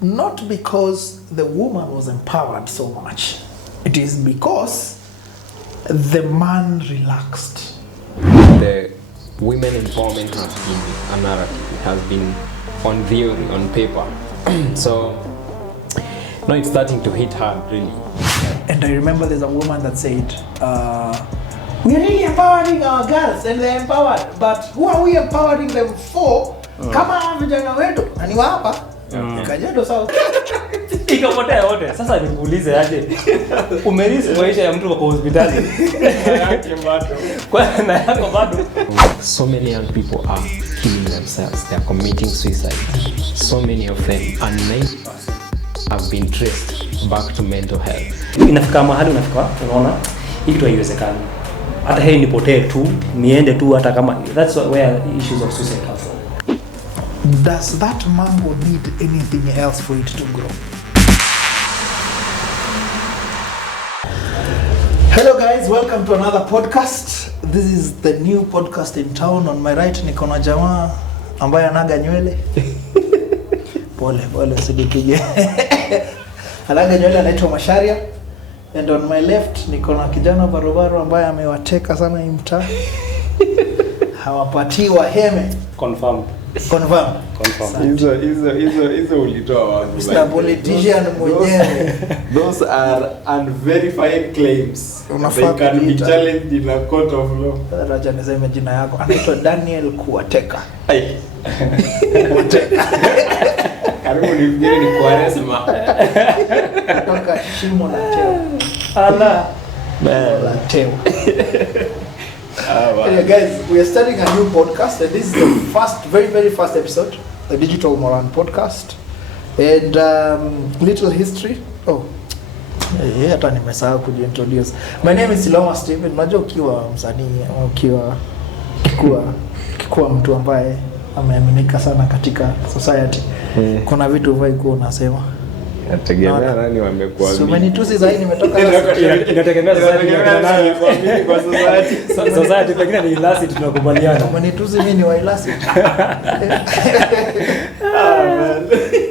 not because the woman was empowered so much. It is because the man relaxed. The women empowerment has been a narrative. It has been on theory, on paper. So now it's starting to hit hard, really. And I remember there's a woman that said, we're really empowering our girls and they're empowered, but who are we empowering them for? Kama vijana wetu, ani hapa? Kajiado South. Ikapotea wote. Sasa nikuulize aje. Umerisi maisha ya mtu kwa hospitali. Kwa na yako bado. So many young people are killing themselves. They are committing suicide. So many of them, and 90% have been traced back to mental health. Inafika mahali unaona hii kitu haiwezekani. Hata hii nipotee tu, niende tu hata kama that's where issues of suicide come from. Does that mango need anything else for it to grow? Hello guys, welcome to another podcast. This is the new podcast in town. On my right niko na jamaa ambaye anaga nywele. Pole usipige. Anaga nywele anaitwa Masharia. And on my left niko na kijana barobaro ambaye amewateka sana hii mtaa. Hawapati waheme. Confirm. Hizo ulitoa wapi? Mr. Politician mwenyewe. Those are unverified claims. They can be challenged in a court of law. Raja niseme jina yako. Anaitwa Daniel Kuwateka. Karibu nifikiri ni Kwaresma. Kutoka shimo la teo. Ala. La teo. Anyway, guys, we are starting a new podcast, and this is the very first episode, the Digital Moran podcast, and little history. Hata nimesahau kujiintroduce. My name is Siloma Steven. Unajua ukiwa msanii au ukiwa mtu ambaye ameaminika sana katika society, kuna vitu vile uko unasema. Nategemea nani wamekuwa so many tusi zaidi nimetoka inategemea society na nani kuamini kwa society. Society pengine ni illicit tunakubaliana. Many tusi mimi ni wa illicit.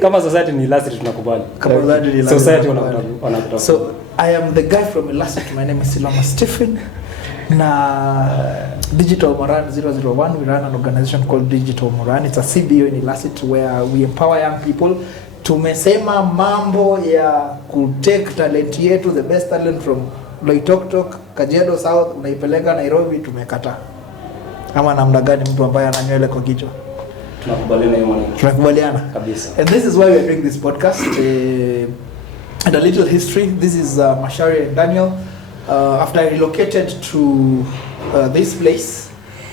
Kama society ni illicit tunakubali. Kama society wanakutaka. So I am the guy from illicit. My name is Siloma Stephen. Na Digital Moran 001, we run an organization called Digital Moran. It's a CBO in illicit where we empower young people. Tumesema mambo ya kutake talent yetu, the best talent from Loitoktok, Kajiado South, unaipeleka Nairobi, tumekata. Ama namna gani mtu ambaye ana nywele kwa kichwa? Tunakubaliana hiyo maneno. Tunakubaliana kabisa. And this is why we are doing this podcast. And a little history. This is Mashari and Daniel. After I relocated to this place,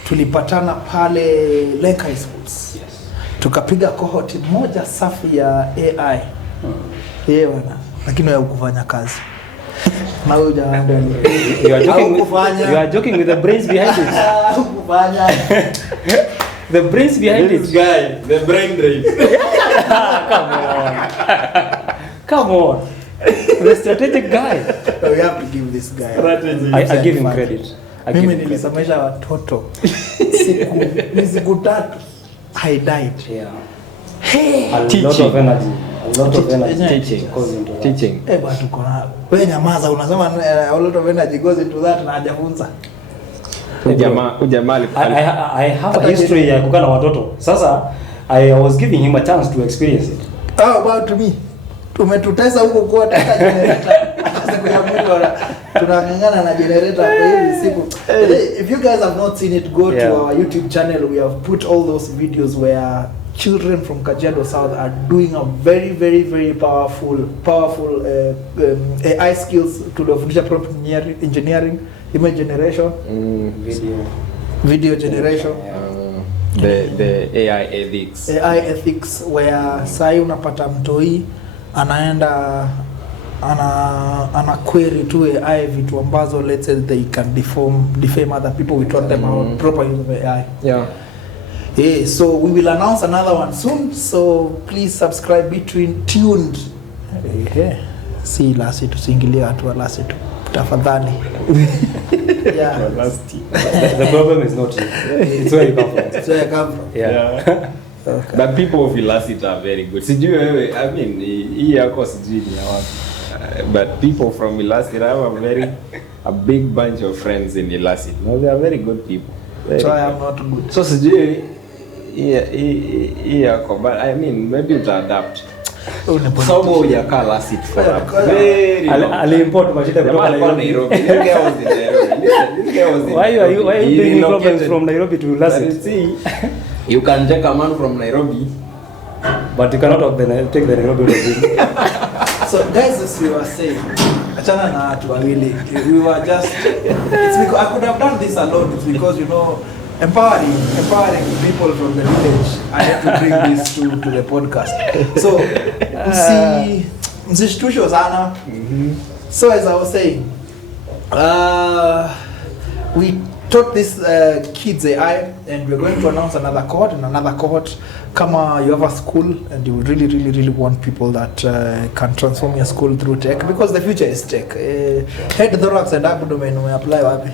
tulipatana pale Lake High Schools. Yes. Tukapiga cohort moja safi ya AI. Bwana, lakini wewe hukufanya kazi. Na wewe hujaandaa. You are joking with the brains behind it. Hukufanya. The brains behind this guy, the brain drain. Come on. The strategic guy. We have to give this guy. I give him credit. Mimi nilisomesha watoto siku tatu. I died. Yeah. Hey, a lot of energy. Teaching. But uko na wewe nyamaza unasema a lot of energy goes into that na hajafunza. Ujamaa I have a history ya kukaa na watoto. Sasa I was giving him a chance to experience it. How about me? Tumetutesa huko kwa tata generator. Siku ya mwisho tunangangana na generator kwa hivi siku. If you guys have not seen it, go to our YouTube channel. We have put all those videos where children from Kajiado South are doing a very powerful AI skills to the prompt engineering, image generation, video generation, the AI ethics. Where sai unapata mtoi anaenda ana query to AI vitu ambazo let's say they can defame other people. We taught them about proper use of AI. Yeah, so we will announce another one soon, so please subscribe, be tuned. Si lasi tusiingilie watu lasi tu tafadhali. The problem is not you. It's where you come from. It's where you come from. Yeah. Okay. But people of Illicit are very good. Sijui wewe, I mean, hii yako sijui ni ya wapi. But people from Illicit, I have a big bunch of friends in Illicit. No, they are very good people. Very So good. I am not good. So sijui hii yako, but I mean, maybe utaadapt. Sababu hujakaa Illicit for a very long time. Aliimport mashida kutoka Nairobi. This guy was in Nairobi. Listen, this guy was in Why are you bringing problems relocated. from Nairobi to Illicit? See, you can take a man from Nairobi. But you cannot take the Nairobi with So guys, as we were saying, achana na watu wawili. We were just, it's because I could have done this alone. It's because, you know, empowering people from the village. I had to bring this to the podcast. So, msishtusho sana. So as I was saying, we taught these kids AI, and we're going to announce another cohort and another cohort. Kama you have a school and you really want people that can transform your school through tech, because the future is tech. Head thorax and abdomen we apply wapi?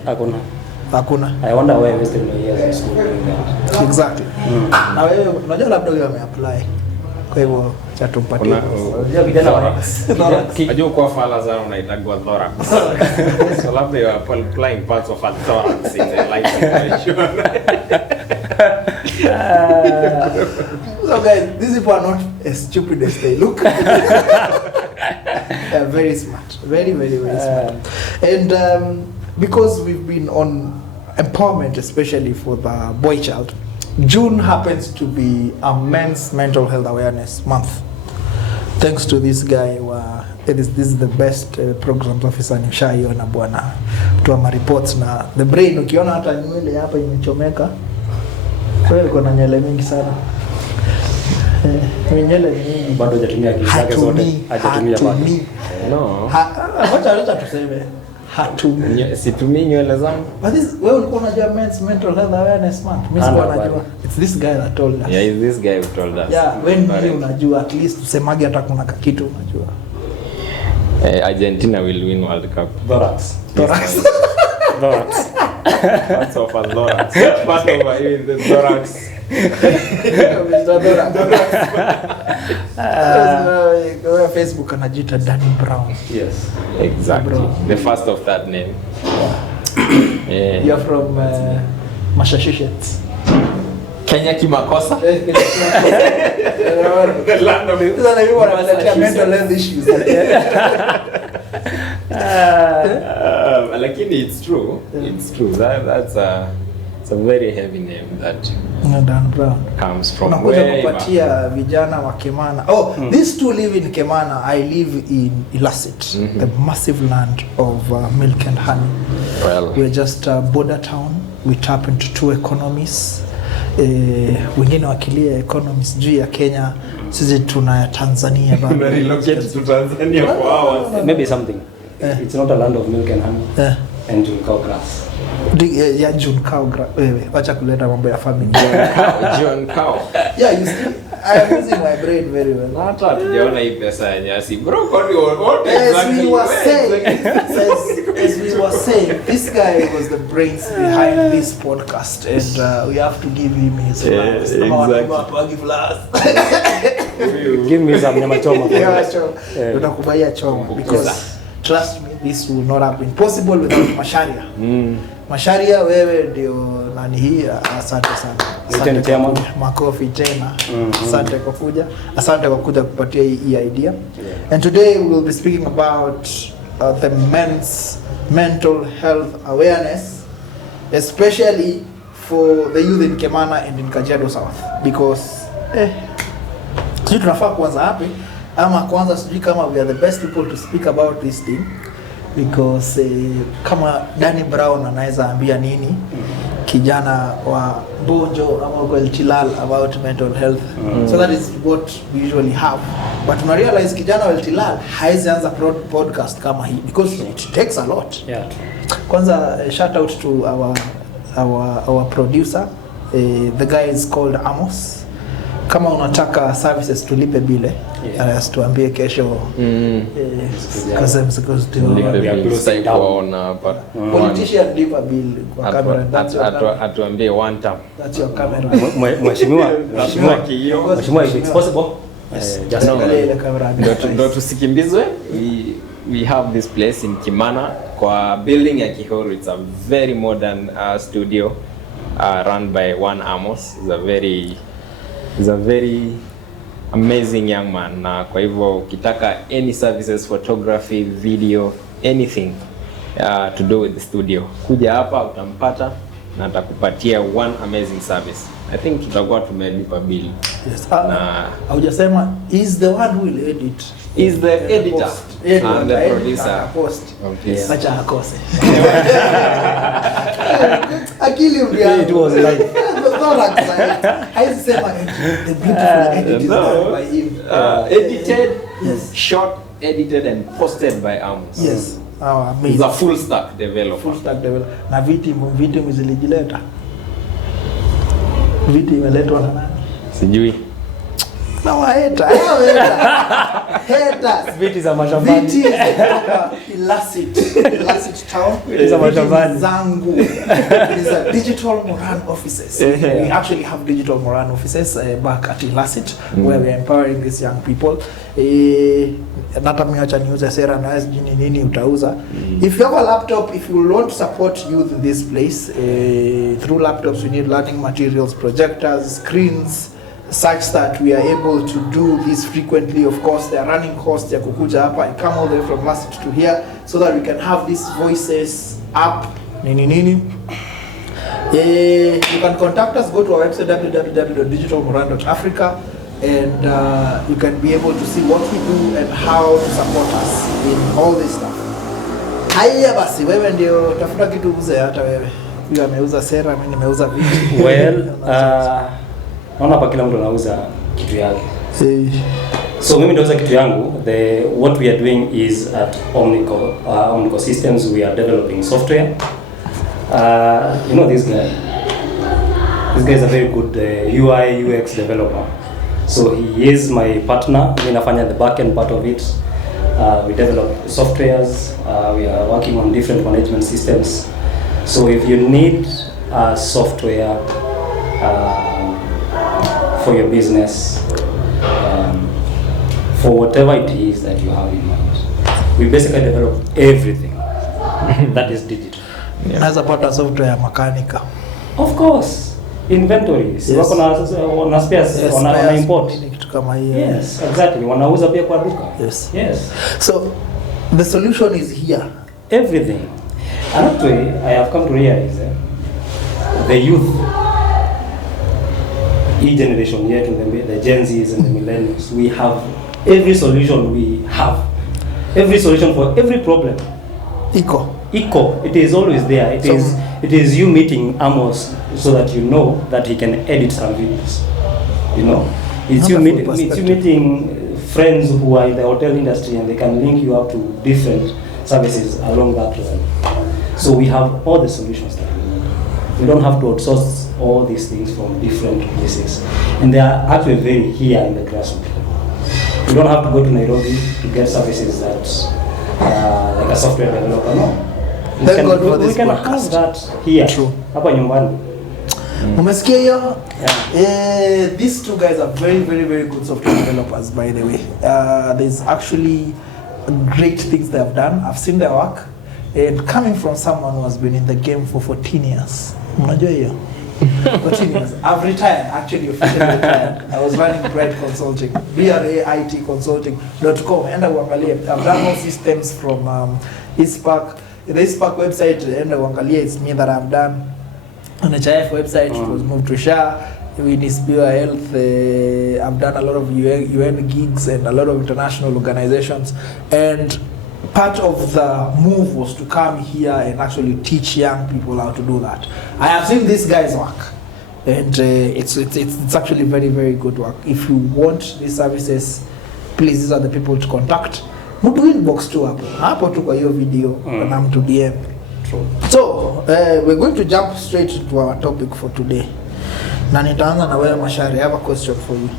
Hakuna. I wonder why I wasted my years in school doing that. Exactly. Na wewe unajua labda huyo ameapply. Kwa hivyo cha tumpatie. Unajua vijana wa Ajua kwa fala zao unaitagwa thorax. So labda you are applying parts of a thorax in a life situation. So guys, these people are not as stupid as they look. They are very smart. Very smart. And because we've been on empowerment, especially for the boy child, June happens to be a men's mental health awareness month. Thanks to this guy, this is the best programs officer nimshaiona bwana. Tuama reports na the brain, ukiona hata nywele hapa imechomeka. Wewe uko na nywele mingi sana. Nywele nyingi bado hajatumia akili zake zote. Hajatumia bado. No. Wacha tuseme hatumii. Situmii nywele zangu. But this, wewe ulikuwa unajua men's mental health awareness month. Mimi sikuwa najua. It's this guy that told us. Yeah, it's this guy who told us. Yeah, when you unajua, at least usemage hata kuna kitu unajua. Argentina will win World Cup. Thorax. Thorax. Parts of a thorax. Part of the thorax. Kwa Facebook anajiita Danny Brown. Yes. Exactly. The first of that name. Yeah. You're from Massachusetts. Kenya kimakosa. The land of mental health issues. Lakini it's true. It's true. That's a very heavy name that Dan Brown comes from unakuja way kupatia vijana wa Kemana. These two live in Kemana. I live in Illicit, the massive land of milk and honey. Well, We're just a border town. We tap into two economies. Wengine wakilia economies juu ya Kenya, sisi tuna ya Tanzania bado. relocate to Tanzania for hours. Maybe something. It's not a land of milk and honey and cow grass. Ya June cow wewe acha kuleta mambo ya family. John Cow. Yeah, you see, I am using my brain very well. Hata tujaona hii pesa ya nyasi. Bro, what As exactly? we were saying, this guy was the brains behind this podcast, and we have to give him his flowers. Give me some nyama choma. Tutakubaya choma because trust me, this would not have been possible without Masharia. Masharia, wewe ndio nani hii. Asante sana. Makofi tena. Asante kwa kuja. Asante kwa kuja kupatia hii idea. And today we will be speaking about the men's mental health awareness, especially for the youth in Kemana and in Kajiado South, because sisi tunafaa kuanza hapi ama kwanza sijui kama we are the best people to speak about this thing, because kama Danny Brown anaweza ambia nini kijana wa Bonjo ama kwa Chilal about mental health. So that is what we usually have, but una realize kijana wa Chilal haizi anza podcast kama hii because it takes a lot. Yeah. Kwanza shout out to our producer. The guy is called Amos. kama unataka services tulipe bile, tuambie kesho. Because politician live a bill kwa camera. Atuambie one time. That's your camera. Mheshimiwa, if it's possible. Just ile camera. Ndo tusikimbizwe. We have this place in Kimana kwa building ya Kihoro. It's a very modern studio run by one Amos. He's a very amazing young man. Na kwa hivyo ukitaka any services, photography, video, anything to do with the studio, kuja hapa utampata na atakupatia one amazing service. I think tutakuwa tumelipa bill. Yes. Hujasema is the one who will edit. Is the editor and the producer. Post. Okay. Sacha akose. Akili ulia. It was like I sema the beautiful edit is done by him. Edited, yes. Shot, edited and posted by Amos. Yes. He's a full stack developer. Full stack developer. Na viti mzilijileta. Viti imeletwa na nani? Sijui. Na waeta. Haters. Viti za mashambani. Viti kutoka Illicit town. Viti za mashambani. Zangu. It is a digital Moran offices. We actually have digital Moran offices back at Illicit where we are empowering these young people. Nata miacha niuze sera na sijini nini utauza. If you have a laptop, if you want to support youth in this place, through laptops we need learning materials, projectors, screens, such that we are able to do this frequently. Of course, they are running costs ya kukuja hapa. I come all the way from Lasit to here so that we can have these voices up. Nini. You can contact us, go to our website www.digitalmoran.africa and you can be able to see what we do and how to support us in all this stuff. Haya basi, wewe ndio tafuta kitu uze hata wewe. Huyu ameuza sera, mimi nimeuza vitu. Well, naona hapa kila mtu anauza kitu yake. So mimi nauza kitu yangu. What we are doing is at Omnico Systems we are developing software. You know this guy. This guy is a very good UI UX developer. So he is my partner. Mimi nafanya the back end part of it. We develop softwares. We are working on different management systems. So if you need software for your business, for whatever it is that you have in mind, we basically develop everything that is digital. Naweza pata software ya makanika. Of course, inventory. Si wako na spares, wana import. Kitu kama hiyo. Yes, exactly. Wanauza pia kwa duka. Yes. So the solution is here. Everything. Another way I have come to realize the youth, each generation here to the Gen Zs and the millennials, we have every solution every solution for every problem. Eco. It is always there. It is you meeting Amos so that you know that he can edit some videos. You know, it's you meeting friends who are in the hotel industry and they can link you up to different services along that line. So we have all the solutions that we need. We don't have to outsource all these things from different places, and they are actually very here in the grassroots. You don't have to go to Nairobi to get services that like a software developer. No. We can have that here. True. Hapa nyumbani. Umesikia hiyo? These two guys are very, very, very good software developers, by the way. There's actually great things they have done. I've seen their work. And coming from someone who has been in the game for 14 years. Unajua hiyo? 14 years. I've retired, actually officially retired. I was running Bright Consulting, BRAITconsulting.com. Enda uangalie. I've done all systems from ISPAC. The ISPAC website, enda uangalie, it's me that I've done. On HIF website, it was moved to SHA. We Nispira Health. I've done a lot of UN gigs and a lot of international organizations. And part of the move was to come here and actually teach young people how to do that. I have seen these guys work, and it's actually very, very good work. If you want these services, please, these are the people to contact. Mtu inbox tu hapo tu kwa hiyo video na mtu DM. So we're going to jump straight into our topic for today. Na nitaanza na wewe Mashari. I have a question for you.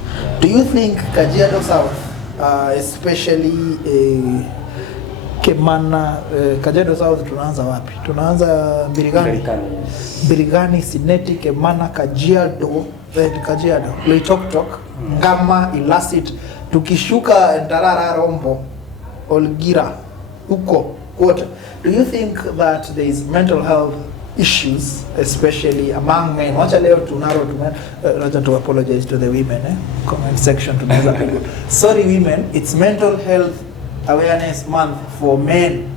Do you think Kajiado South, especially Kemana, Kajiado South tunaanza wapi? Tunaanza Birigani, Sineti, Kemana, Kajiado, Loitoktok, Ngama, Ilasit, tukishuka Ntarara, Rombo, Olgira, huko, kote. Do you think that there is mental health issues, especially among men? Wacha leo tunaro to apologize to the women, comment section tunaweza pigo. Sorry women, it's mental health awareness month for men,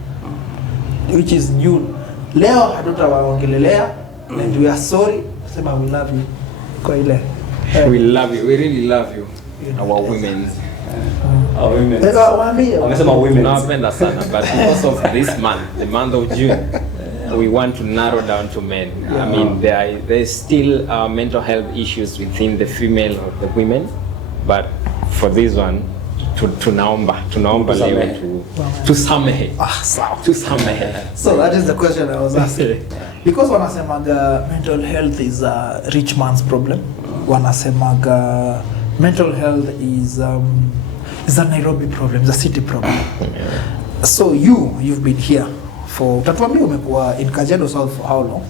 which is June. Leo hatutawaongelelea and we are sorry, sema we love you kwa ile. We love you, we really love you, our women. Our women. Wamesema women. Tunawapenda sana, but because of this month, the month of June, we want to narrow down to men. Yeah. I mean, there's still mental health issues within the female or the women, but for this one, tunaomba lewe tusamehe. Tusamehe. So that is the question I was asking. Because wanasemaga mental health is a rich man's problem. Wanasemaga mental health is a Nairobi problem, it's a city problem. So you've been here for, tatuambia umekuwa in Kajiado South for how long?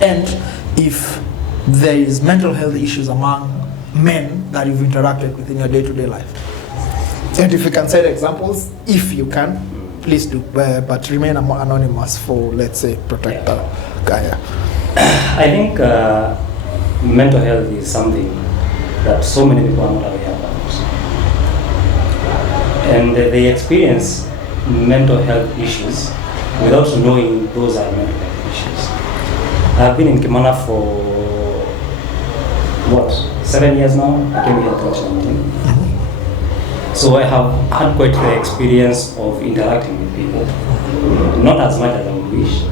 And if there is mental health issues among men that you've interacted with in your day-to-day life. And if you can cite examples, if you can, please do, but remain anonymous for, let's say, protect the guy. I think mental health is something that so many people are not aware about. And they experience mental health issues without knowing those are mental health issues. I've been in Kimana for 7 years now. I came here in 2019. So I have had quite the experience of interacting with people. Not as much as I would wish,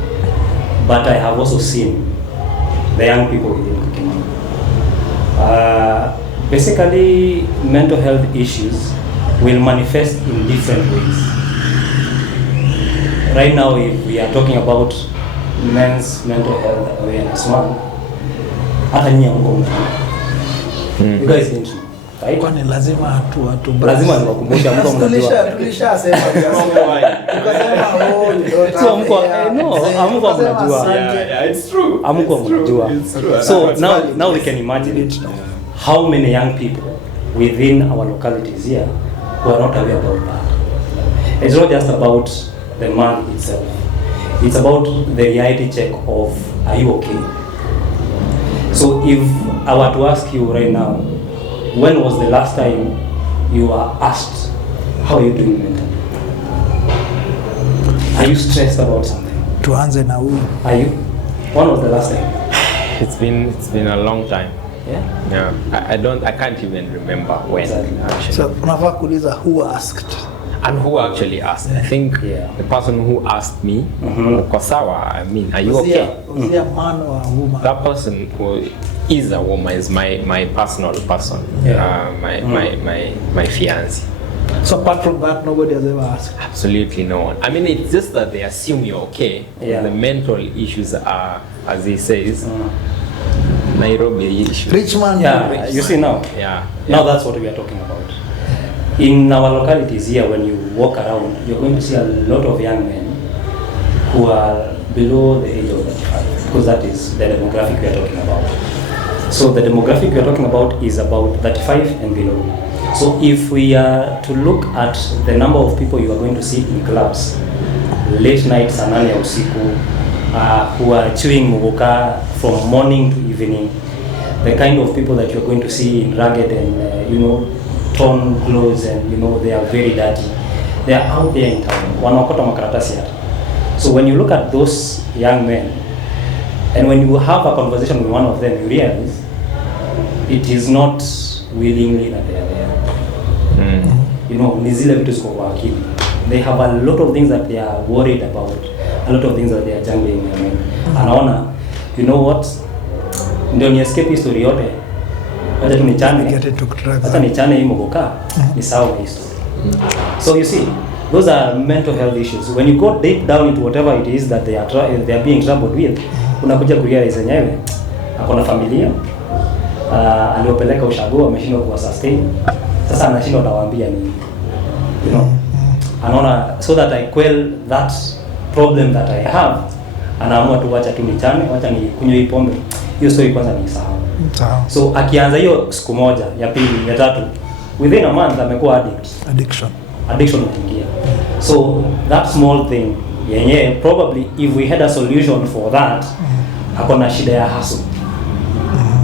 but I have also seen the young people within Kimana. Basically, mental health issues will manifest in different ways. Right now, if we are talking about men's mental health awareness month, you guys didn't know, right? Kwani lazima lazima niwakumbushe mko mnajua. Tulishasema amko mnajua. Yeah, it's true. Amko mnajua. So now we can imagine it. How many young people within our localities here who are not aware about that. It's not just about the month itself. It's about the reality check of, are you okay? So if I were to ask you right now, when was the last time you were asked, how are you doing mentally? Are you stressed about something? Tuanze na huyu. Are you? When was the last time? It's been a long time. Yeah. I can't even remember when. Exactly. Actually. So unafaa kuuliza who asked. And who actually asked? I think the person who asked me, Kosawa, I mean, are you okay? Was he a man or a woman? That person is a woman, is my personal person, my fiancé. So apart from that, nobody has ever asked? Absolutely no one. I mean, it's just that they assume you're okay. Yeah. The mental issues are, as he says, Nairobi issues. Rich man. Yeah, you see now? Yeah. Now that's what we are talking about. In our localities here, when you walk around, you're going to see a lot of young men who are below the age of 35, because that is the demographic we are talking about. So the demographic we are talking about is about 35 and below. So if we are to look at the number of people you are going to see in clubs, late night, saa 8 ya usiku, who are chewing mugoka from morning to evening, the kind of people that you are going to see in ragged and, torn clothes, and they are very dirty. They are out there in town. Wanakota makaratasi hata. So when you look at those young men, and when you have a conversation with one of them, you realize it is not willingly that they are there. Ni zile vitu ziko kwa akili. They have a lot of things that they are worried about, a lot of things that they are jungling. Anaona, you know what? Ndio ni escape history yote. Acha tu nichane. Acha nichane hii mogoka. Ni sawa history. So you see, those are mental health issues. When you go deep down into whatever it is that they are being troubled with, unakuja kurealize yenyewe akona familia, aliopeleka ushago ameshindwa kuwa sustain. Sasa anashindwa atawaambia nini, you know. Anaona so that I quell that problem that I have, anaamua tu wacha tu nichane, wacha ni kunywa hii pombe. Hiyo story kwanza ni sawa. So akianza hiyo siku moja, ya pili, ya tatu, within a month amekuwa addiction inaingia. So that small thing yenye probably if we had a solution for that, hakuna shida ya hustle.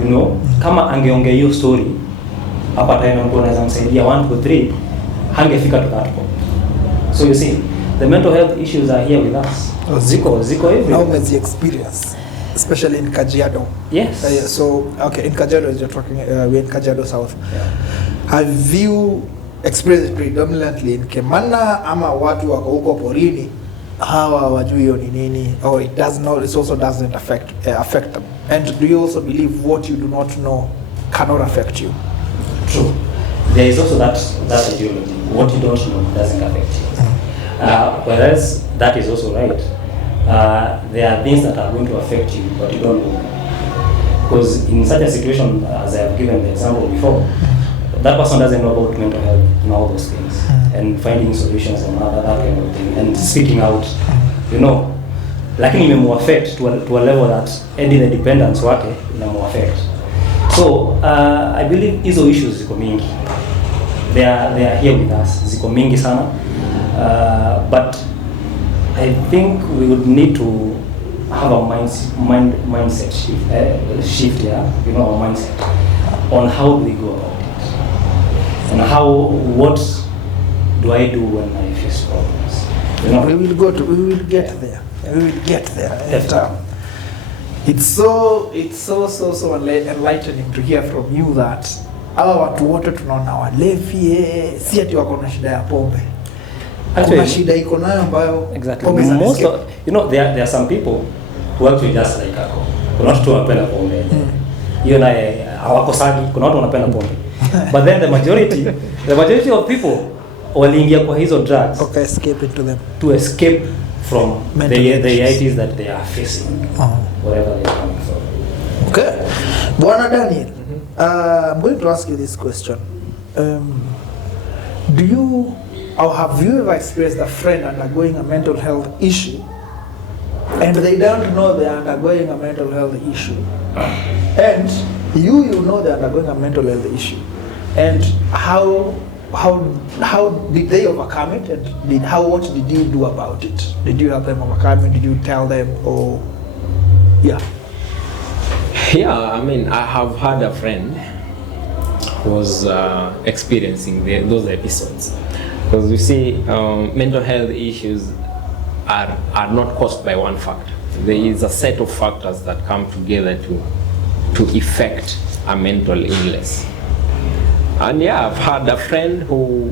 You know, kama angeongea hiyo story hapa tena mtu anaweza msaidia 1 2 3, hangefika to that point. So you see, the mental health issues are here with us. Ziko everywhere. How was the experience, especially in Kajiado? Yes. So okay, in Kajiado, as you're talking, we're in Kajiado South. Yeah. Have you experienced predominantly in Kemana ama watu wako huko porini hawa wajui hiyo ni nini, or it also doesn't affect them? And do you also believe what you do not know cannot affect you? True. There is also that ideology. What you don't know doesn't affect you. Whereas that is also right. There are things that are going to affect you, but you don't know. Because in such a situation, as I have given the example before, that person doesn't know about mental health and all those things, and finding solutions and that kind of thing, and speaking out, you know. Lakini imemu-affect to a level that any the dependence wake inamu-affect. So I believe hizo issues ziko mingi. They are here with us. Ziko mingi sana. But I think we would need to have a mindset shift, yeah, you know, our mindset on how do we go about it, and what do I do when I face problems. You know, we will get there. And, it's so enlightening to hear from you that hawa watu wote tunaona walevi, si ati wako na shida ya pombe. Kuna shida iko nayo ambayo exactly. Most of, you know, there are some people who actually just like alcohol. Kuna watu wanapenda pombe. Hiyo naye hawakosagi. Kuna watu wanapenda pombe. But then the majority of people waliingia kwa hizo drugs. Okay, escape into them. To escape from the realities that they are facing. Wherever they are coming from. Okay. Bwana Daniel, I'm going to ask you this question. Do you or have you ever experienced a friend undergoing a mental health issue and they don't know they're undergoing a mental health issue, and you know they're undergoing a mental health issue, and how did they overcome it, and what did you do about it? Did you help them overcome it? Did you tell them, or yeah, I mean, I have had a friend who was experiencing those episodes. Because you see, mental health issues are not caused by one factor. There is a set of factors that come together to effect a mental illness. And yeah, I've had a friend who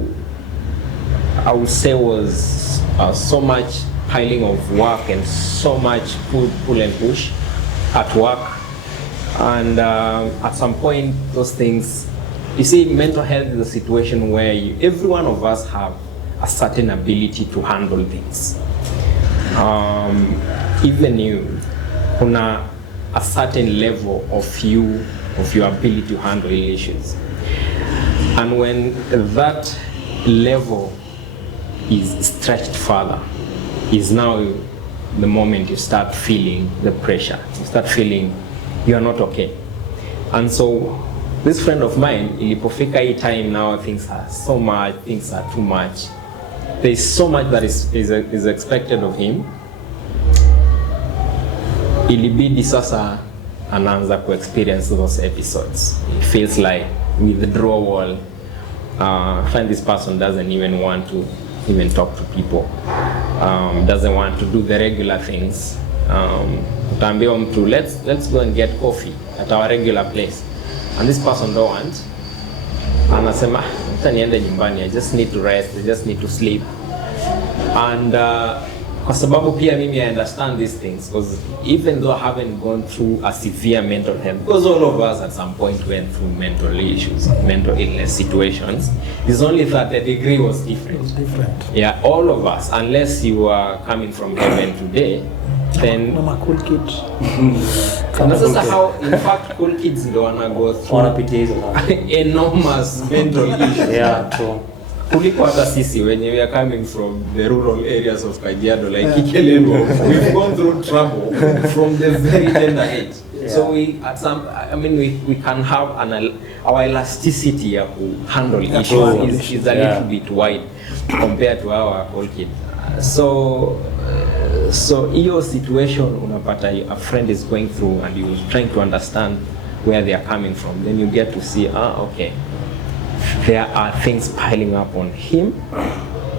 I would say was so much piling of work and so much pull and push at work. And at some point, those things, you see, mental health is a situation where every one of us have a certain ability to handle things. Even you, kuna a certain level of your ability to handle issues. And when that level is stretched further, is now the moment you start feeling the pressure. You start feeling you are not okay. And so this friend of mine, ilipofika hii time now, things are so much, things are too much. There is so much that is expected of him. Ilibidi sasa anaanza ku experience those episodes. It feels like withdrawal. Find this person doesn't even want to even talk to people. Doesn't want to do the regular things. Utaambia mtu, let's go and get coffee at our regular place. And this person don't want. Anasema, "Acha niende nyumbani, I just need to rest, I just need to sleep." And kwa sababu pia mimi I understand these things, because even though I haven't gone through a severe mental health, because all of us at some point went through mental issues, mental illness situations, it's only that the degree was different. It was different. Yeah, all of us, unless you are coming from heaven today, then Mama cool kid. and this is how in fact cool kids ndo wana go through wanapitia hizo enormous mental issues. yeah, true. Kuliko hata sisi wenye we are coming from the rural areas of Kajiado like Ikelelo, we've gone through trouble from the very tender age. Yeah. So we at some we can have our elasticity to handle issues is a little bit wide compared to our old kids. So your situation unapata a friend is going through and you're trying to understand where they are coming from, then you get to see okay, there are things piling up on him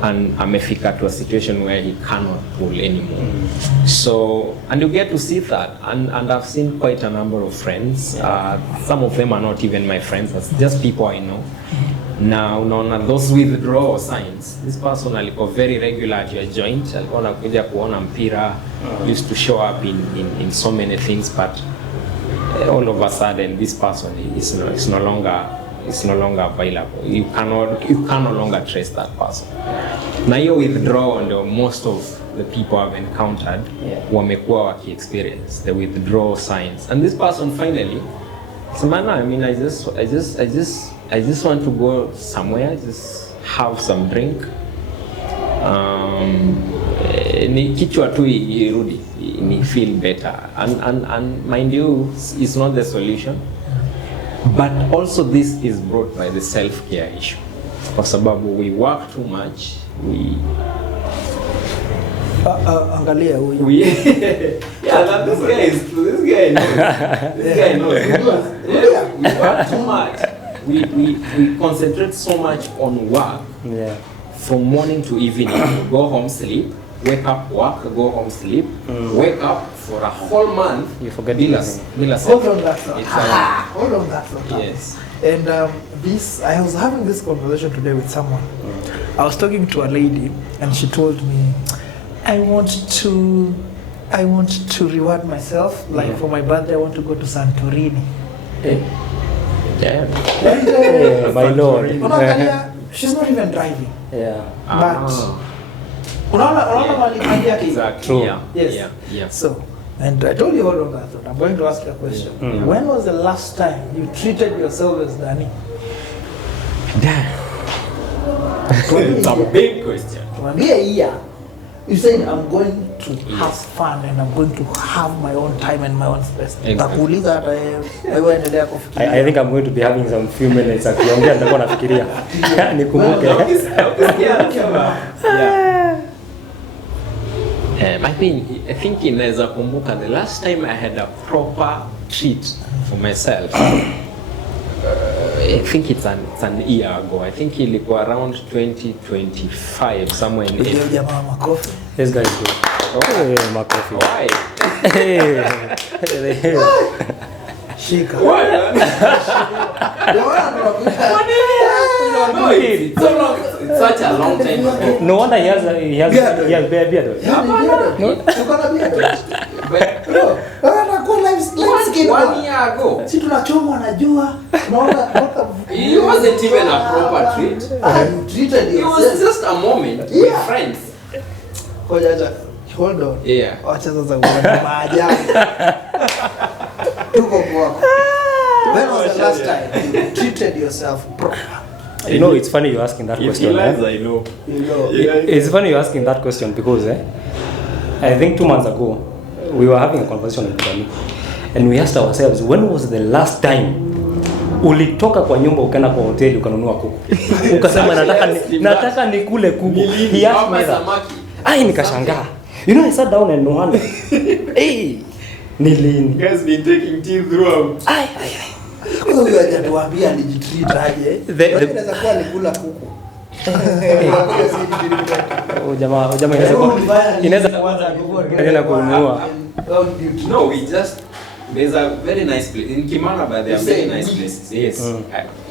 and amefika to a situation where he cannot pull anymore. So, and you get to see that, and I've seen quite a number of friends, some of them are not even my friends, it's just people I know. Now, those withdrawal signs, this person alikuwa very regular at your joint, alikuwa anakuja kuona mpira, used to show up in so many things, but all of a sudden this person is no longer available. You can no longer trace that person. Now you withdraw, and most of the people I've encountered wamekuwa waki experience the withdrawal signs. And this person finally, so man, I just want to go somewhere, just have some drink. Ni kichwa tu irudi, ni feel better. And mind you, it's not the solution. But also this is brought by the self-care issue. Kwa sababu we work too much, angalia huyu. Yeah, this guy knows. We work too much. We concentrate so much on work. Yeah. From morning to evening. Go home, sleep, wake up, work, go home, sleep, wake up for a whole month. You forget Hold on that thought. Hold on that thought. Yes. And I was having this conversation today with someone. I was talking to a lady, and she told me, I want to reward myself. Like for my birthday, I want to go to Santorini. Yeah. My lord. She's not even driving. Yeah. But Exactly. True. Yes. Yeah. So, and I told you hold on that thought. I'm going to ask you a question. When was the last time you treated yourself as Danny? It's a big question. You said I'm going to have fun and I'm going to have my own time and my own space. Exactly. I think I'm going to be having some few minutes akiongea nitakuwa nafikiria nikumbuke. I think inaweza kumbuka the last time I had a proper treat for myself. I think it's an year ago. I think ilikuwa around 2025 somewhere in April. This guy is good. Hey, makofi. Why? Shika. No, it's so long. It's such a long time ago. No wonder he has beard. One year ago. Si tunachomwa na jua. It wasn't even a proper treat. You treated It yourself. was just a moment with friends. Hold on. Yeah. Wacha sasa uone maajabu. Tuko kwako. When was the last time you treated yourself proper? You know, it's funny you asking that question. I know. It's funny you asking that question because I think 2 months ago we were having a conversation with Kami and we asked ourselves, when was the last time ulitoka kwa nyumba ukaenda kwa hoteli ukanunua kuku ukasema nataka nikule kuku. He asked me that. Ai, nikashangaa. You know, I sat down and wondered, hey, ni lini? You guys been taking tea throughout. Ai. Kwa hiyo hajatuambia alijitreat aje. Inaweza kuwa alikula kuku. Jamaa inaweza kuanza kununua. No, we just, there's a very nice place in Kimana, but there are very nice places. Yes,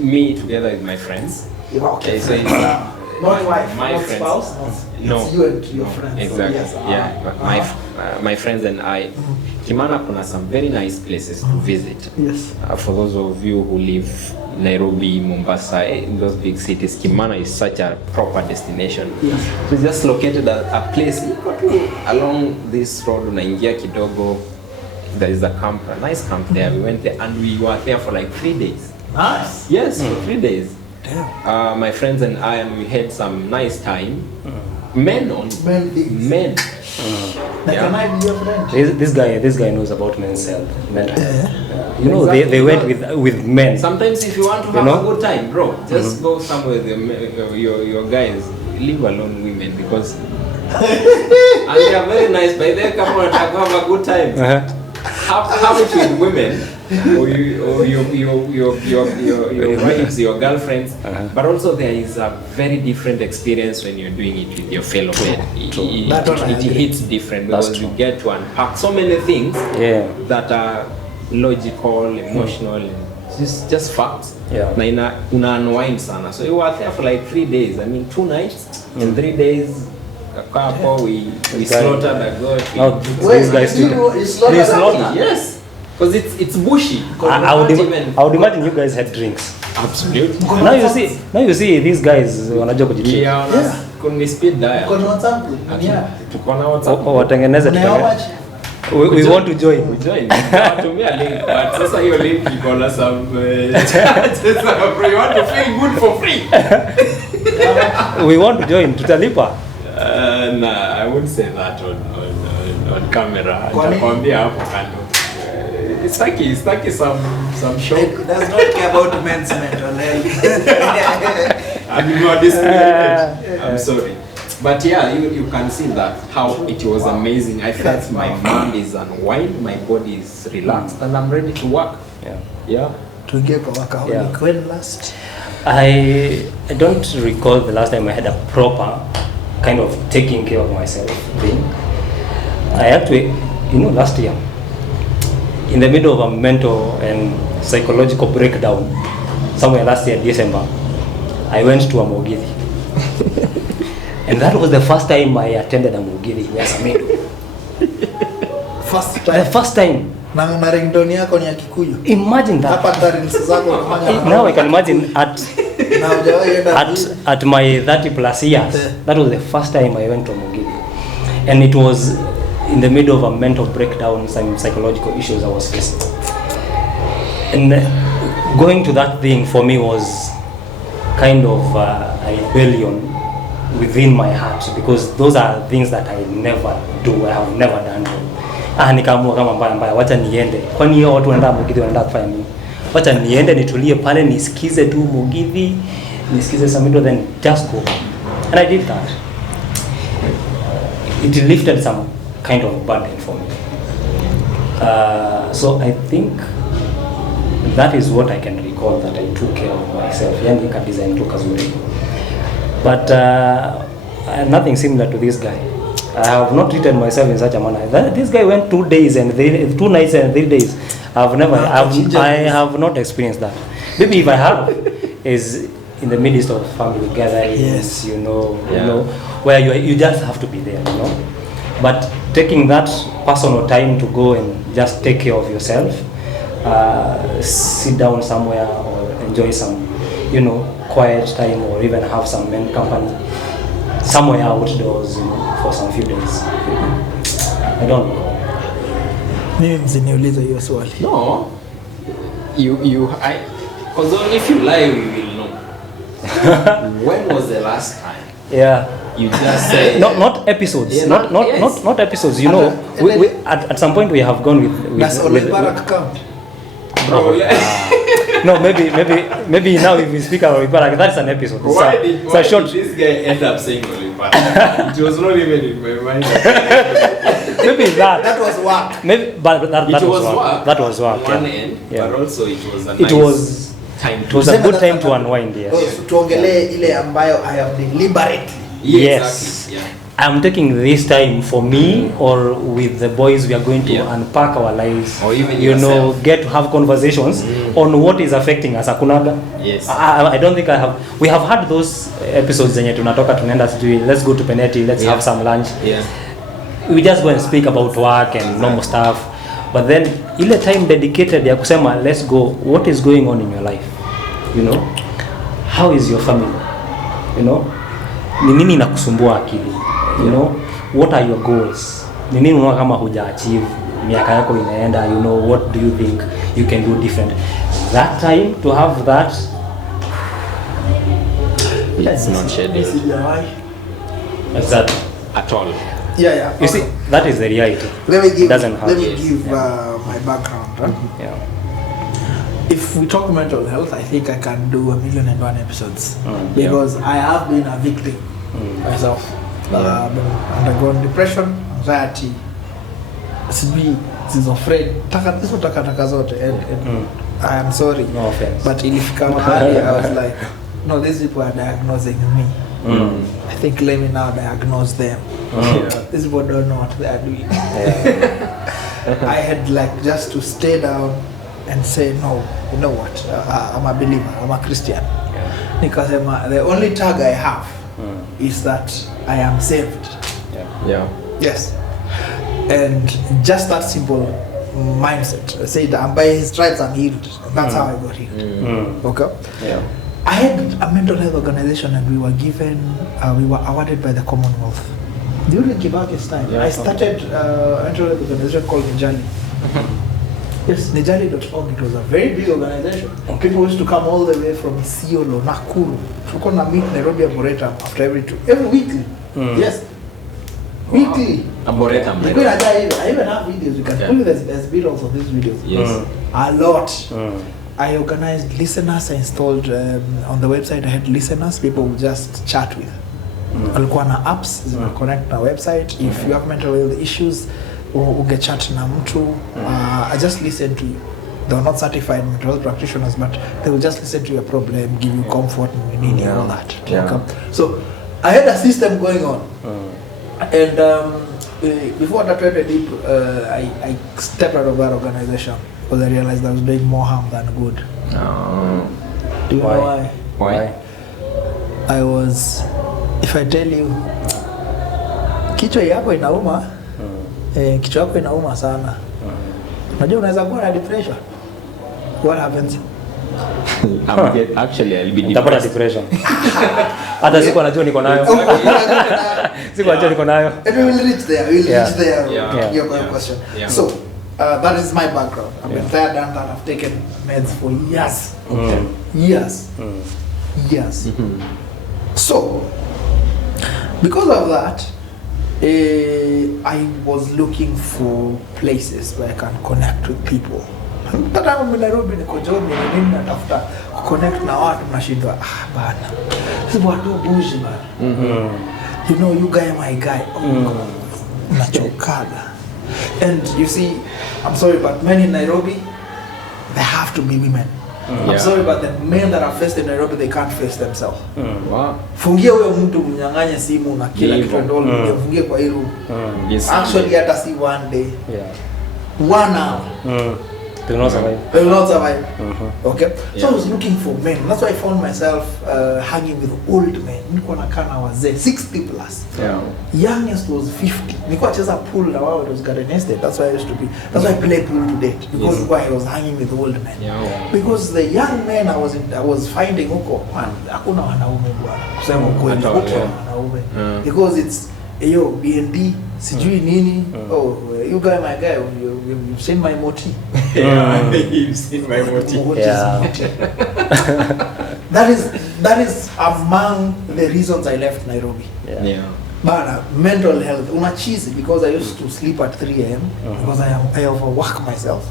me together with my friends. Okay, so it's not wife, my not friends. spouse. No, It's you and your friends. exactly. Yes. Yeah, but my friends and I. Kimana kuna some very nice places to visit. Yes. For those of you who live Nairobi, Mombasa, in those big cities. Kimana is such a proper destination. Yes. So it's just located at a place along this road, unaingia kidogo. There is a camp, a nice camp there. We went there and we were there for like 3 days. Nice. Yes, for 3 days. Damn. My friends and I, and we had some nice time. Men on Men things. men. Can I be your friend? This guy knows about men's health, mental health. Yeah. You know, Exactly. they went with men. Sometimes if you want to have a good time, bro, just go somewhere with your guys. Leave alone women because and they are very nice. By then, come on, have a good time. Have it with women or your wives, your girlfriends. But also there is a very different experience when you're doing it with your fellow men. It hits different because you get to unpack so many things that are logical, emotional, and just facts. Na una unwind sana. So you were there for like 3 days. I mean 2 nights and 3 days. We slaughtered a goat. No, these guys do. They slaughter. Yes, because it's bushy. I would imagine you guys had drinks. Absolutely. Now you see these guys wanajua kujitrip. Kuna speed dial. Kuna WhatsApp. Yeah. Tuko na WhatsApp. Watengeneze we want to join. We join. Tumia link. But sasa hiyo link iko na some you want to feel good for free. We want to join. Tutalipa. Nah, I wouldn't say that on camera. Nitakwambia hapo kando. It's some show. It does not care about men's mental health. I'm not discriminating. I'm sorry. But yeah, you can see that how it was amazing. I felt my mind is unwind, my body is relaxed, and I'm ready to work. Yeah. Tuingie kwa workaholic. When last? I don't recall the last time I had a proper kind of taking care of myself thing. I actually, last year, in the middle of a mental and psychological breakdown, somewhere last year, December, I went to a Mugithi. And that was the first time I attended a Mugithi. Yes, I mean. First time. The first time. Na ringtone yako ni ya Kikuyu. Imagine that. Hapa tarinsi zako unafanya. Now I can imagine at my 30 plus years, that was the first time I went to Mugithi. And it was in the middle of a mental breakdown, some psychological issues I was facing. And going to that thing for me was kind of a rebellion within my heart, because those are things that I never do, I have never done. Nikaamua kama mbaya, wacha niende. Kwani hiyo watu wanaenda Mugithi wanaenda kufanya nini? Wacha niende nitulie pale nisikize tu Mugithi, nisikize Samido, then just go. And I did that. It lifted some kind of burden for me. So I think that is what I can recall, that I took care of myself. Yani ka design tu kazuri. But nothing similar to this guy. I have not treated myself in such a manner. This guy went 2 days and 2 nights and 3 days. I have not experienced that. Maybe if I have, is in the midst of family gatherings, you know, where you just have to be there, But taking that personal time to go and just take care of yourself, sit down somewhere or enjoy some, quiet time, or even have some men company somewhere outdoors, for some few days. I don't know. Mimi msiniulize hiyo swali. No. Because only if you lie, we will know. When was the last time? Yeah. You just say not episodes. Yeah, not episodes. We at some point we have gone with Does Olibarak count? bro. No, maybe now if we speak about Ibarak, that's an episode. Why did this guy end up saying Olibarak? It was not even in my mind. Maybe that was work. Maybe, but that was work. That was work. On one end, but also it was a nice time. It was a good time to unwind. Yes. Tuongelee ile ambayo I have deliberately. Yes. Exactly. Yeah. I'm taking this time for me, or with the boys. We are going to unpack our lives, or even yourself. Get to have conversations on what is affecting us. Akunaga. Yes. I don't think I have. We have had those episodes zenye tunatoka tunaenda sijui, let's go to Peneti, let's have some lunch. Yeah. We just go and speak about work and normal stuff. But then ile time dedicated ya kusema let's go, what is going on in your life? You know, how is your family? You know, ni nini inakusumbua akili? You know, what are your goals? Ni nini unaona kama huja achieve? Miaka yako inaenda, you know, what do you think you can do different? That time to have that, It's not scheduled exactly. at all. Yeah. You see, that is the reality. Let me give Doesn't have my background. Huh? Yeah. If we talk mental health, I think I can do 1,000,001 episodes because I have been a victim myself. I've undergone depression, anxiety, taka zote, and I am sorry, No offense. but ilifika mahali I was like, no, these people are diagnosing me. I think let me now diagnose them. These people don't know what they are doing. I had like just to stay down and say, no, you know what, I'm a believer, I'm a Christian. Because the only tag I have is that I am saved. Yes. And just that simple mindset. Say that I'm by his stripes I'm healed. That's how I got healed. Okay? Yeah. I had a mental health organization and we were given, we were awarded by the Commonwealth. During Kibaki's time, I started a mental health organization called Nijali. Yes, Nijali.org. It was a very big organization. And people used to come all the way from Isiolo, Nakuru. So we meet Nairobi and Moran after every weekly. Yes. Weekly. I even have videos. You can pull it as videos of these videos. Yes. A lot. I organized listeners. I installed on the website. I had listeners. People would just chat with. Alikuwa na apps zina connect na website. If you have mental health issues, uge chat na mtu. I just listen to you. They're not certified mental health practitioners, but they will just listen to your problem, give you comfort and all that. Okay? So I had a system going on. And before that went deep, I stepped out of that organization because I realized I was doing more harm than good. Do you know why? Why? I was, if I tell you, kichwa yako inauma, kichwa yako inauma sana. Unajua unaweza kuwa na depression. What happens? Actually, I'll be Nitapata depression. Hata siku anajua niko nayo. Siku anajua niko nayo. And we will reach there. Your question. So, that is my background. I've been there, done that. I've taken meds for years. Years. So, because of that, I was looking for places where I can connect with people. Tata mimi Nairobi niko job nini natafuta connect na watu nashindwa bana. Sisi watu bushi bana. You know, you guy my guy. Nachokaga. And you see, I'm sorry, but men in Nairobi, they have to be women. I'm sorry, but the men that are faced in Nairobi, they can't face themselves. Wow. Fungia huyo mtu mnyang'anye simu na kila kitu ndio fungie kwa hilo. Actually hata si one day. 1 hour. They will not survive. They will not survive. Okay? So I was looking for men. That's why I found myself hanging with old men. Nilikuwa nakaa na wazee 60 plus. Youngest was 50. Nilikuwa cheza pool na wao, it was garden estate. That's why I used to be. That's why I play pool to date. Because I was hanging with old men. Because the young men I was finding huko, man, hakuna wanaume bwana. Kusema kweli hakuna wanaume. Because it's BND sijui nini. Oh, you guy my guy, you've seen my moti. You've seen my moti. That is among the reasons I left Nairobi. But mental health, cheesy because I used to sleep at 3 a.m. because I overwork myself.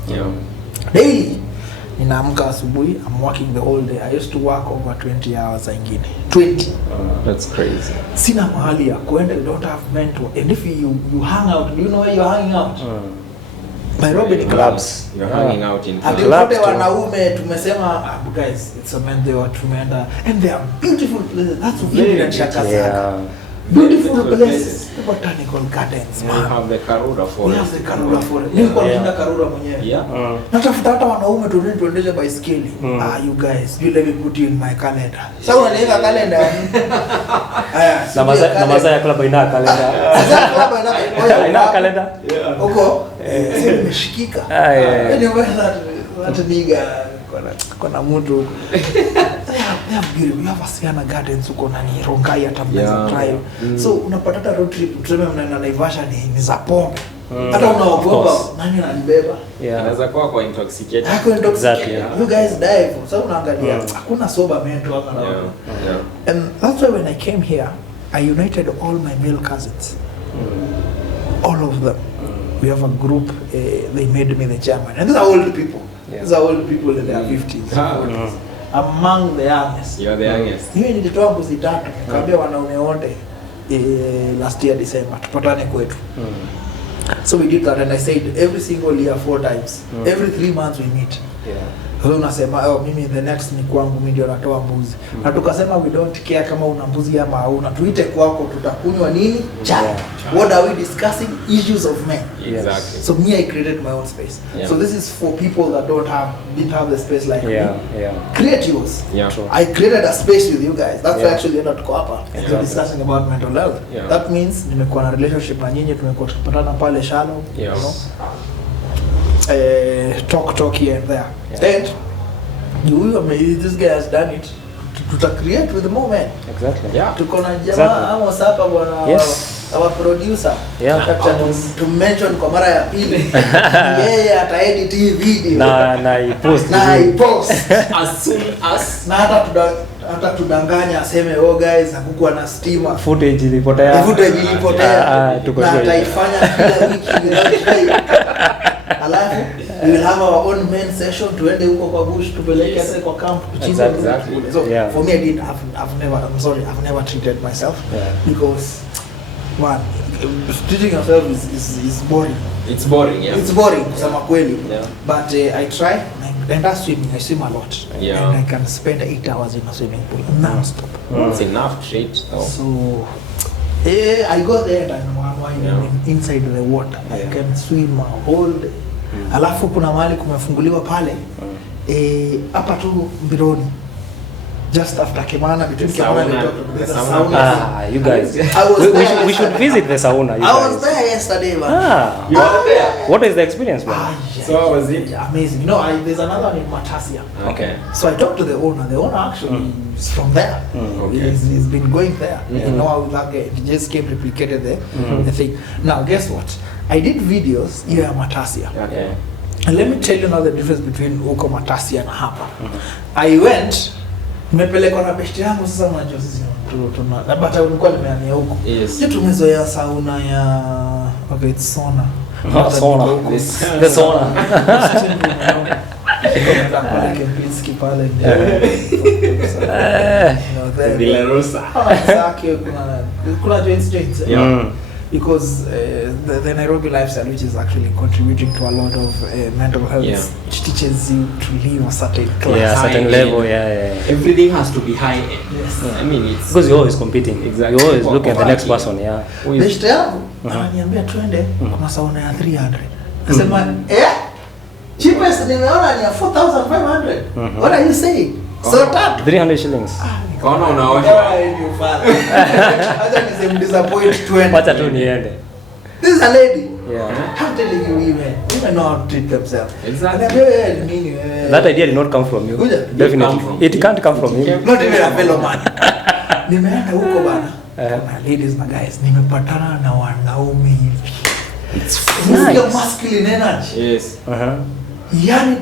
Daily. Ninaamka asubuhi, I'm working the whole day. I used to work over 20 hours ingine. 20. That's crazy. Sina mahali ya kuenda, you don't have mentor. And if you hang out, do you know where you're hanging out? Nairobi ni clubs. You're hanging out in clubs. Clubs. Wanaume tumesema, guys, it's a men, they were tumeenda. And they are beautiful places. That's very interesting. Beautiful places, botanical gardens. We have the Karura forest. We have the Karura forest. Nilikuwa naenda Karura mwenyewe. Natafuta hata wanaume tuendeshe baiskeli. You guys, you let me put you in my calendar. Sasa unaniweka calendar. Na masaa ya club ina calendar. Sasa club ina calendar. Huko, nimeshikika. Yaani that nigga kuna mtu you have Asiana Gardens uko na ni Rongai hata mnaweza try. So unapata hata road trip tuseme mnaenda Naivasha ni za pombe. Hata unaogopa nani ananibeba. Anaweza kuwa kwa intoxicated. Exactly. You guys dive. So unaangalia hakuna sober mental hapa na. And that's why when I came here I united all my male cousins. All of them. We have a group, they made me the chairman. And these are old people. These are old people in their 50s. 40s. Among the youngest. You are the youngest. Mimi nilitoa mbuzi 3, kaambia wanaume wote last year December tupatane kwetu. So we did that and I said every single year 4 times. Every 3 months we meet. So unasema mimi the next ni kwangu mimi ndio natoa mbuzi. Na tukasema we don't care kama una mbuzi ama hauna. Tuite kwako tutakunywa nini? Chai. What are we discussing? Issues of men. Exactly. So me I created my own space. So this is for people that didn't have the space like me. Create yours. I created a space with you guys. That's why actually ended up to hapa and discussing about mental health. That means nimekuwa na relationship na nyinyi, tumekuwa tukipatana pale shallow, you know. Talk here and there. And this guy has done it. To create with the moment. Exactly. Tuko na jamaa Amos hapa bwana, our producer. To mention kwa mara ya pili. Yeye ata edit hii video. Na ipost. As soon as na hata tudanganya aseme guys hakukuwa na stima. Footage ilipotea. Na ataifanya kila wiki. Alafu we will have our own main session tuende huko kwa bush tupeleke hata kwa camp kuchimba. So for me I've never treated myself because man, treating yourself is boring. It's boring, It's boring kusema kweli. But I try and that's swimming. I swim a lot. And I can spend 8 hours in a swimming pool non-stop. It's enough treat though. So I go there and I'm inside the water. I can swim a whole day. Alafu kuna mahali kumefunguliwa pale hapa tu Mbironi just after Kimana between Kimana and the sauna. You guys we should visit the sauna. I was there yesterday, man. You were there? What is the experience, man? So how was it? Amazing. You know, there's another one in Matasia. Okay. So I talked to the owner. The owner actually is from there. He's been going there. You know how that guy just came replicated the thing. Now guess what? I did videos here at Matasia. Okay. And let me tell you now the difference between huko Matasia na hapa. I went nimepelekwa na besti yangu sasa unajua sisi tuna but nilikuwa nimehamia huko. Sisi tumezoea sauna ya it's sauna. Sauna. The sauna. Pale. Villa Rosa. Kuna joints. Because the Nairobi lifestyle, which is actually contributing to a lot of mental health, which teaches you to live a certain class, certain level, Everything has to be high end. Yes. I mean, it's because you're always competing. Exactly. You always look at the next person. Beshte yangu ananiambia twende kwa sauna ya 300. Nasema cheapest nimeona ni 4,500. What are you saying? So tatu 300 shillings. Kaona unaosha. Acha nisemdisappoint 20. Wacha tu niende. This is a lady. I'm telling you, women know how to treat themselves. Exactly. That idea did not come from you. Definitely. It can't come from you. Not even a fellow man. Nimeenda huko bana. Ladies na guys, nimepatana na wanaume hivi. It's nice. Masculine energy. Yes. Yani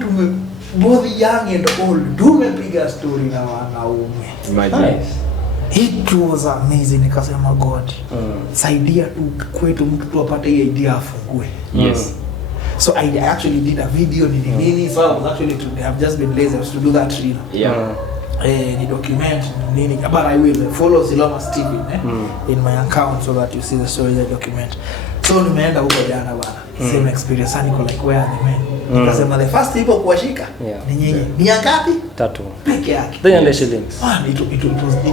both young and old, tumepiga story na wanaume. Imagine. It was amazing. Nikasema God, saidia tu kwetu mtu tu apate hii idea afungue. Yes. So I actually did a video nini. So I was actually have just been lazy to do that reel. Ni document nini, but I will follow Siloma Stephen in my account so that you see the story of the document. So nimeenda huko jana bana. Same experience niko like where are the men? Nikasema the first people kuwashika ni nyinyi. Ni ngapi? 3 peke yake. 300 shillings. Man, it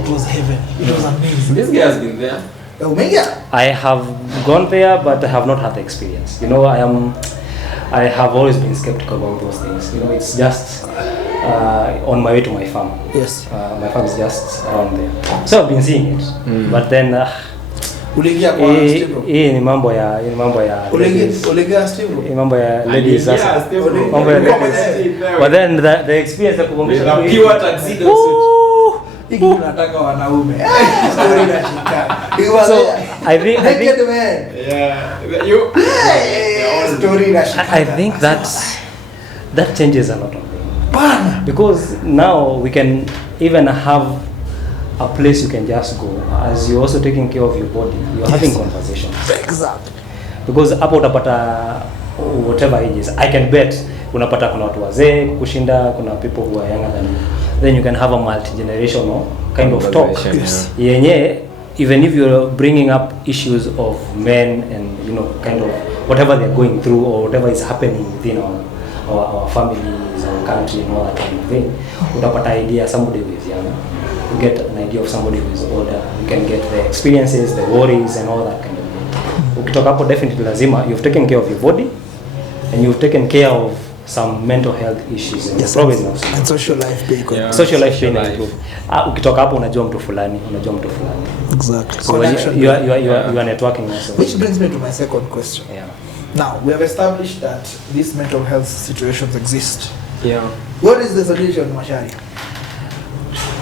was heaven. It was amazing. This guy has been there. I have gone there, but I have not had the experience. You know, I have always been skeptical about those things. You know, it's just on my way to my farm. Yes. My farm is just around there. So I've been seeing it. But then Uliingia kwa Steve Bro? Hii ni mambo ya Uliingia Steve Bro? Hii mambo ya ladies sasa. Yeah, Steve Bro. Mambo ya ladies. But then the experience ya kuongesha pure tuxedo suit. Hiki tunataka wanaume. Story inashika. So I think story inashika. I think that changes a lot of things. Because now we can even have a place you can just go as you're also taking care of your body. You're having conversations. Exactly. Because hapo utapata whatever ages. I can bet unapata kuna watu wazee kushinda, kuna people who are younger than you. Then you can have a multi-generational kind of talk. Yes. Yenye, even if you're bringing up issues of men and kind of whatever they're going through or whatever is happening within our families, our country and all that kind of thing, utapata idea somebody who is younger. You get an idea of somebody who is older. You can get the experiences, the worries and all that kind of thing. Ukitoka hapo definitely lazima you've taken care of your body and you've taken care of some mental health issues and and social life being social life being improved. Ukitoka hapo unajua mtu fulani. Exactly. So you are networking also. Which brings me to my second question. Yeah. Now, we have established that these mental health situations exist. Yeah. What is the solution, Mashari?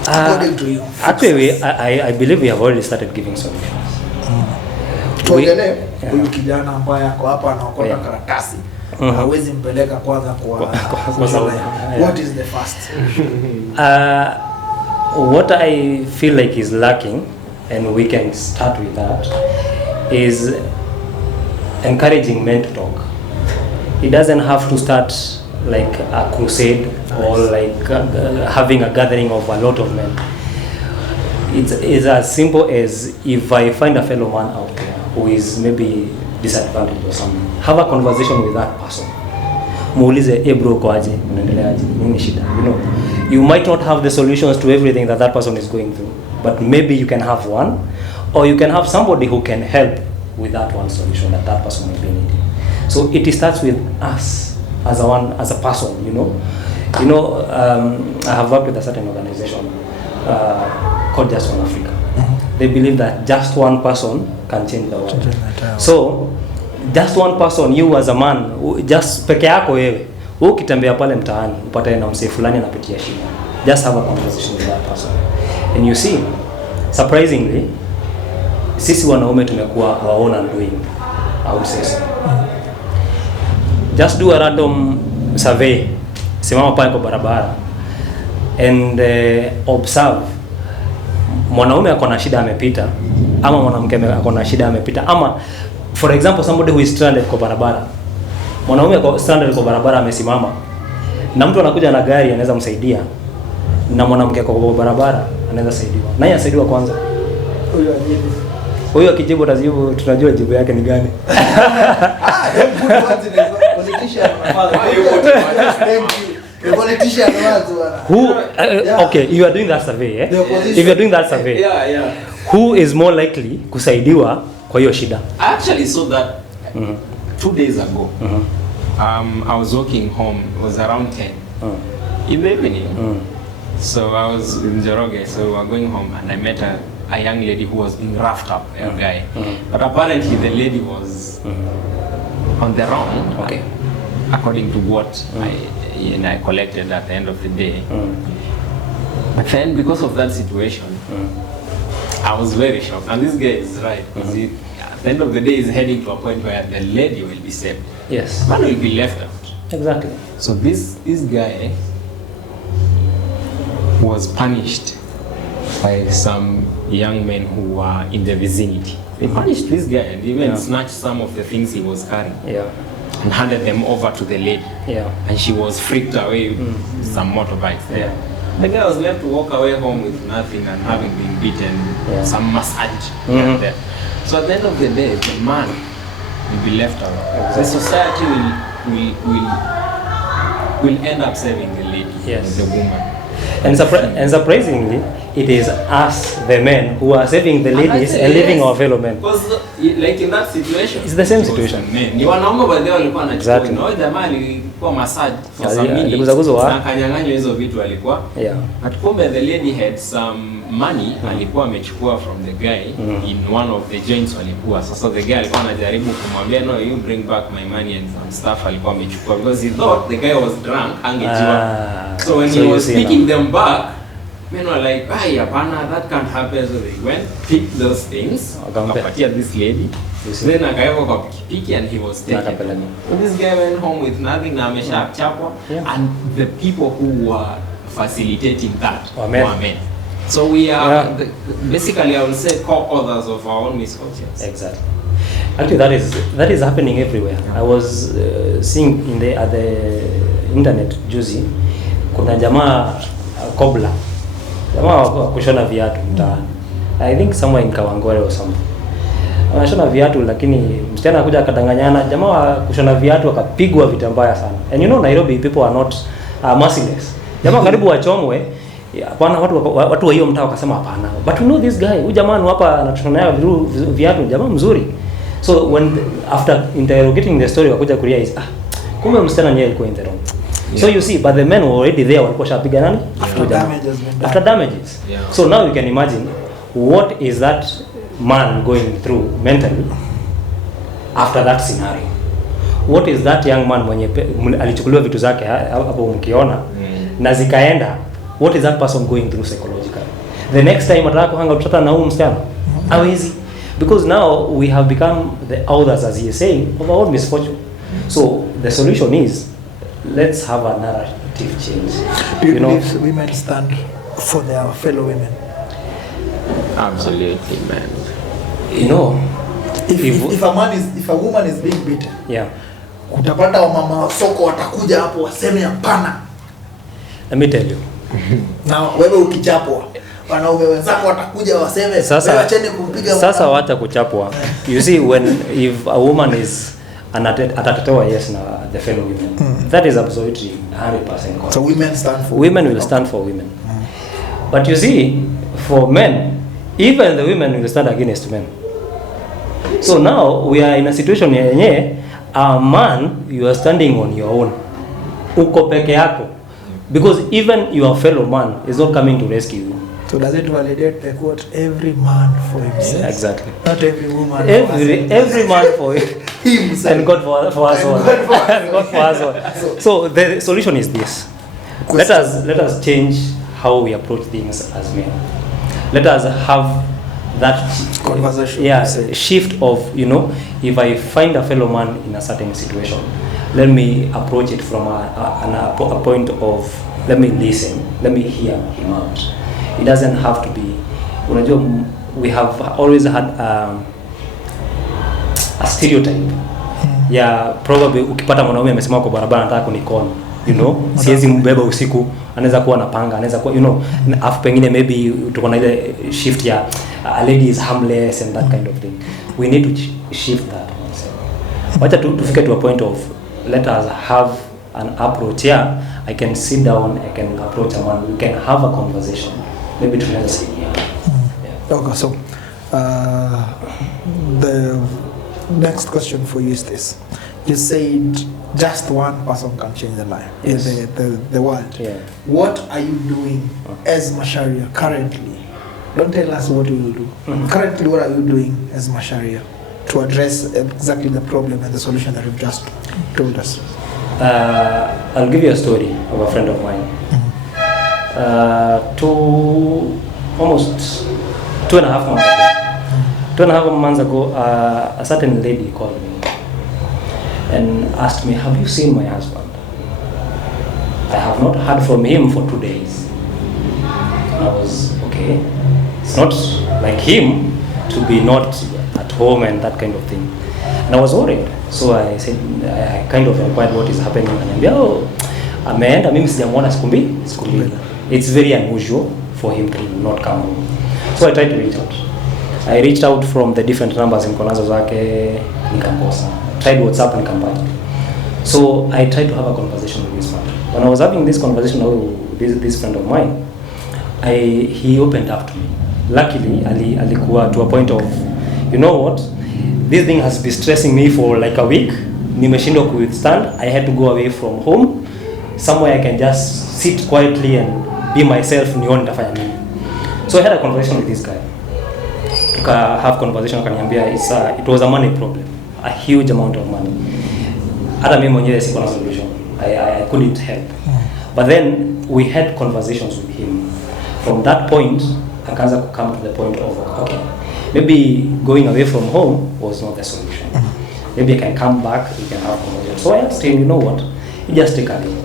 According to you. Actually, I believe we have already started giving solutions. Tuongelee huyu kijana ambaye ako hapa anaokota karatasi. Hawezi mpeleka kwanza kwa social life. What is the first? What I feel like is lacking, and we can start with that, is encouraging men to talk. It doesn't have to start like a crusade or like having a gathering of a lot of men. It's as simple as if I find a fellow man out there who is maybe disadvantaged or something, have a conversation with that person. Muulize, bro, uko aje? Unaendeleaje? Nini shida? You might not have the solutions to everything that person is going through, but maybe you can have one, or you can have somebody who can help with that one solution that person may be needing. So it starts with us as a person, I have worked with a certain organization called Just One Africa. They believe that just one person can change the world. So just one person, you as a man, just peke yako wewe, ukitembea pale mtaani upate na msee fulani anapitia shida, just have a conversation with that person, and you see, surprisingly, sisi wanaume tumekuwa our own undoing, I would say so. Just do a random survey, simama pale kwa barabara and observe mwanaume ako na shida amepita ama mwanamke ako na shida amepita, ama for example somebody who is stranded kwa barabara. Mwanaume ako stranded kwa barabara amesimama na mtu anakuja na gari anaweza msaidia, na mwanamke kwa barabara anaweza saidiwa. Nani asaidiwa kwanza? Huyo akijibu tajibu, tunajua jibu yake ni gani. Okay, you are doing that survey, eh? If you are doing that survey, who is more likely kusaidiwa kwa hiyo shida? I actually saw that 2 days ago. I was walking home. It was around 10 in the evening. So I was in Joroge, so we were going home, and I met a young lady who was being roughed up, a guy. But apparently the lady was on the wrong, Okay. according to what I collected at the end of the day. But then because of that situation, I was very shocked. And this guy is right. At the end of the day, he's heading to a point where the lady will be saved. Yes. Man will be left out. Exactly. So this guy was punished by some young men who were in the vicinity. They punished this guy and even snatched some of the things he was carrying and handed them over to the lady. And she was freaked away with some motorbikes there. The guy was left to walk away home with nothing and having been beaten, some massage here and there. So at the end of the day, the man will be left out. The society will end up saving the lady, the woman. And surprisingly, it is us, the men, who are saving the ladies and leaving our fellow men. Because like in that situation, It's the same situation. Ni wanaume baadhi walikuwa na Exactly. chukua. No, jamaa alikuwa massage for some Yeah, minutes. aliguzaguzwa. Na kanyang'anywa hizo vitu alikuwa. Yeah. But kumbe the lady had some money alikuwa amechukua from the guy in one of the joints walikuwa. Sasa the guy alikuwa anajaribu kumwambia no, you bring back my money and some stuff alikuwa amechukua because he thought the guy was drunk, angejua. So when he was picking them back, men were like, "Ay, hapana, that can't happen." So they went, picked those things, akapatia this lady. Then akaweka kwa pikipiki and he was taken. So this guy went home with nothing na ameshachapwa, and the people who were facilitating that were men. So we are basically, I would say, co-authors of our own misfortunes. Exactly. Actually, that is happening everywhere. I was seeing at the internet juzi, kuna jamaa kobla, jamaa wa kushona viatu mtaani. I think somewhere in Kawangware or something. Anashona viatu lakini msichana akakuja akadanganyana, jamaa wa kushona viatu akapigwa vita mbaya sana. And you know Nairobi people are not merciless. Jamaa karibu wachomwe. Hapana, watu wa hiyo mtaa wakasema hapana. But we know this guy, huyu jamaa ni hapa anatushonea viatu, jamaa mzuri. So when after interrogating the story wakuja kurealize kumbe msichana ndiye alikuwa in the wrong. So you see, but the men were already there, walikuwa shapiga nani? After damages. Yeah. So now you can imagine what is that man going through mentally after that scenario. What is that young man mwenye alichukuliwa vitu zake hapo mkiona na zikaenda, what is that person going through psychologically? The next time ataka kuhanga utata na huyu msichana hawezi, because now we have become the authors, as he is saying, of our own misfortune. So the solution is, let's have a narrative change. Do you believe women stand for their fellow women? Absolutely, man. You know, if a woman is being beaten, yeah, utapata wamama wa soko watakuja hapo waseme hapana. Let me tell you. Na wewe ukichapwa, wanaume wenzako watakuja waseme acheni kumpiga. Sasa wacha kuchapwa. You see, if a woman is atatetewa yes na the fellow women, that is absolutely 100% correct. So women stand for women will stand for women. But you see, for men, even the women will stand against men. So now we are in a situation yenye a man, you are standing on your own, uko peke yako, because even your fellow man is not coming to rescue you. So does it validate the quote, every man for himself? Exactly. Not every woman every man for himself. And God for us all. And God for us all. So the solution is this. Let us change how we approach things as men. Let us have that conversation, shift of, you know, if I find a fellow man in a certain situation, let me approach it from a point of, let me listen, let me hear him out. It doesn't have to be, unajua, we have always had a stereotype. Yeah, probably ukipata mwanaume amesema kwa barabara nataka kunikono, you know, siwezi mbeba usiku, anaweza kuwa na panga, anaweza kuwa, you know, afu pengine maybe tuko na ile shift ya a lady is harmless and that kind of thing. We need to shift that. Wacha tufike to a point of, let us have an approach. Yeah, I can sit down, I can approach someone, we can have a conversation. Maybe tunaweza say Okay, so the next question for you is this. You said just one person can change the life, yes, the world. Yeah. What are you doing as Masharia currently? Don't tell us what you will do. Currently, what are you doing as Masharia to address exactly the problem and the solution that you've just told us? I'll give you a story of a friend of mine. Almost 2.5 months ago. 2.5 months ago, a certain lady called me and asked me, have you seen my husband? I have not heard from him for 2 days. I was, okay, it's not like him to be not at home and that kind of thing. And I was worried. So I said, I kind of inquired what is happening. And ameenda, mimi sijamuona siku mbili. It's very unusual for him to not come home. So I tried to reach out. I reached out from the different numbers in konazo zake, nikamkosa. Tried WhatsApp, nikampata. So I tried to have a conversation with this man. When I was having this conversation with this friend of mine, he opened up to me. Luckily, alikuwa to a point of, you know what, this thing has been stressing me for like a week. Nimeshindwa ku withstand. I had to go away from home, somewhere I can just sit quietly and be myself. Nione nitafanya nini. So I had a conversation with this guy. Tuka have conversation, akaniambia it was a money problem, a huge amount of money. Hata mimi mwenyewe sikuwa na solution. I couldn't help. But then we had conversations with him. From that point, akaanza to come to the point of, okay, maybe going away from home was not the solution. Maybe I can come back, we can have conversations. So I asked him, you know what, you just take a day.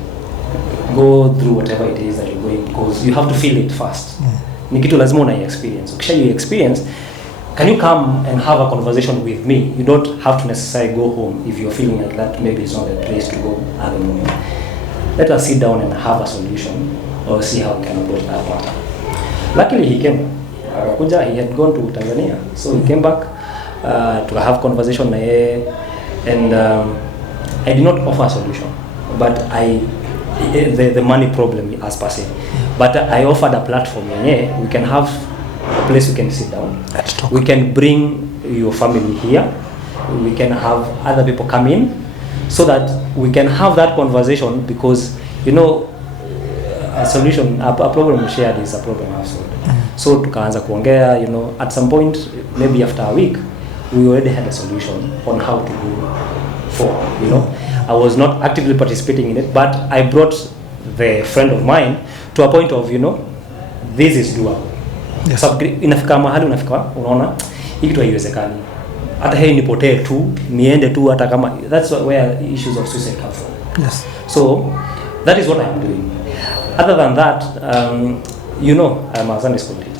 Go through whatever it is that you're going, because you have to feel it first. Ni kitu lazima una experience. Ukisha you experience, can you come and have a conversation with me? You don't have to necessarily go home if you're feeling like that. Maybe it's not the place to go at the moment. Let us sit down and have a solution, or see how we can approach that matter. Luckily he came. Akakuja, he had gone to Tanzania, so he came back to have conversation na yeye, and I did not offer a solution, but the money problem as per se, but I offered a platform. Yeah, we can have a place we can sit down. Let's talk. We can bring your family here. We can have other people come in, so that we can have that conversation, because you know, a solution, a problem shared is a problem solved. So tukaanza kuongea, you know, at some point, maybe after a week, we already had a solution on how to go forward, you know. I was not actively participating in it, but I brought the friend of mine to a point of, you know, this is doable. Yes. So, inafika mahali unafika, unaona, hii kitu haiwezekani. Hata heri nipotee tu, niende tu hata kama, that's where issues of suicide come from. Yes. So, that is what I am doing. Other than that, you know, I'm a Sunday school teacher.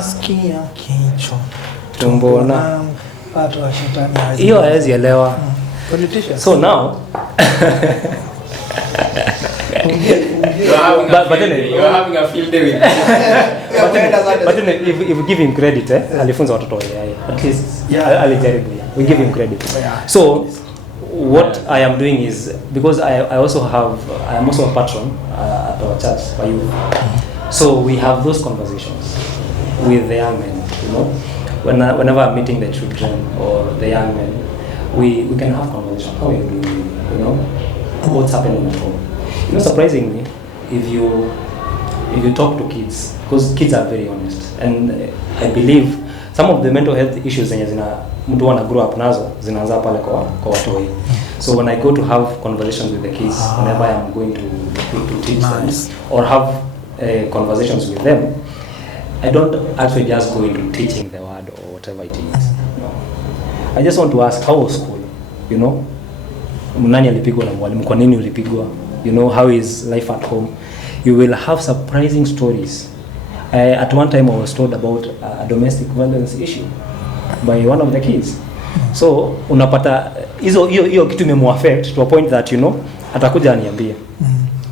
Sikia kichwa. Tumbona. Watu wa shetani. Hiyo hawezi elewa. Politician. So now, You're having a field day with but then if we give him credit, alifunza watoto yeye. At least alijaribu. We give him credit. Yeah. So what I am doing is, because I am also a patron at our church for youth. So we have those conversations with the young men, you know. Whenever I'm meeting the children or the young men, we can have conversation. How are you doing? You know, what's happening at home? You know, surprisingly, if you talk to kids, because kids are very honest, and I believe some of the mental health issues zenye mtu wana grow up nazo zinaanza pale kwa watoi. So when I go to have conversations with the kids, whenever I'm going to teach them or have conversations with them, I don't actually just go into teaching the word or whatever it is. No. I just want to ask, how was school? You know, nani alipigwa na mwalimu? Kwa nini ulipigwa? You know, how is life at home? You will have surprising stories. At one time I was told about a domestic violence issue by one of the kids. So unapata hiyo kitu imemwaffect to a point that, you know, atakuja aniambie.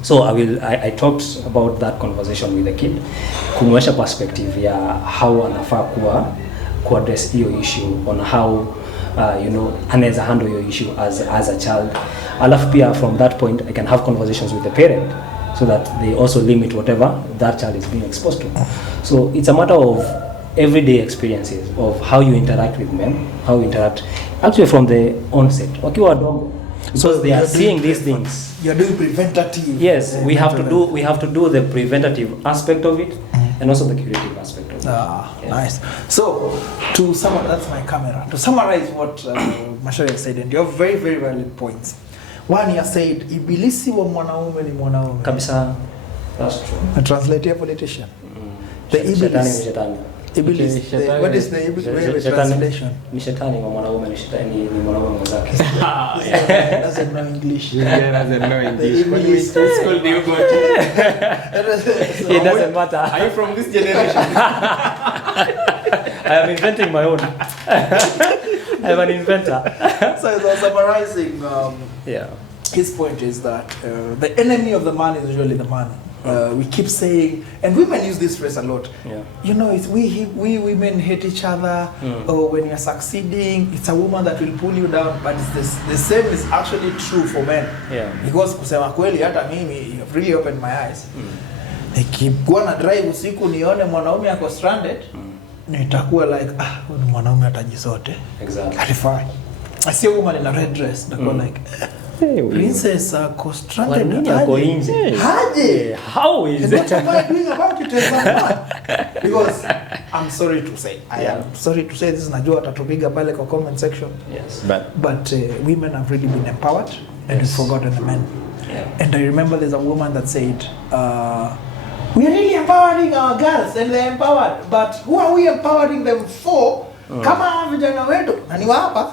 So I talked about that conversation with the kid, kumwesha perspective ya how anafaa ku address hiyo issue, on how you know, anaweza handle your issue as a child. Alafu pia from that point I can have conversations with the parent, so that they also limit whatever that child is being exposed to. So it's a matter of everyday experiences of how you interact with men, how you interact actually from the onset. Wakiwa wadogo, because they are seeing these things. You're doing preventative. Yes, we have to do the preventative aspect of it, and also the curative aspect of it. Yes. Nice. So to summarize, that's my camera. To summarize what Macharia said, and you have very, very valid points. One, you said, ibilisi wa mwanaume ni mwanaume. Kabisa. That's true. I translate here politician. The iblis. Iblis. What is the iblis translation? Ni shetani wa mwanaume, ni shetani ni mwanaume mwenzake. Doesn't know English. Yeah, doesn't know English. What school do you go to? It doesn't matter. Are you from this generation? I am inventing my own. I am an inventor. So summarizing, yeah. His point is that the enemy of the man is usually the man. We keep saying, and women use this phrase a lot. Yeah. You know, it's we women hate each other. Or when you're succeeding, it's a woman that will pull you down. But it's the same is actually true for men. Yeah. Because kusema kweli hata mimi, you've really opened my eyes. Nikikuwa na drive usiku nione mwanaume ako stranded, nitakuwa like huyu mwanaume atajisote. Exactly. Alifai. I see a woman in a red dress, nitakuwa like princess ako stranded. Nini ako nje? Haje. How is And what am I doing about it as a man? Because I'm sorry to say, I am sorry to say this, najua atatupiga pale kwa comment section. Yes. But women have really been empowered and we've forgotten the men. Yeah. And I remember there's a woman that said, we are really empowering our girls and they're empowered, but who are we empowering them for? Kama hawa vijana wetu, na ni hapa,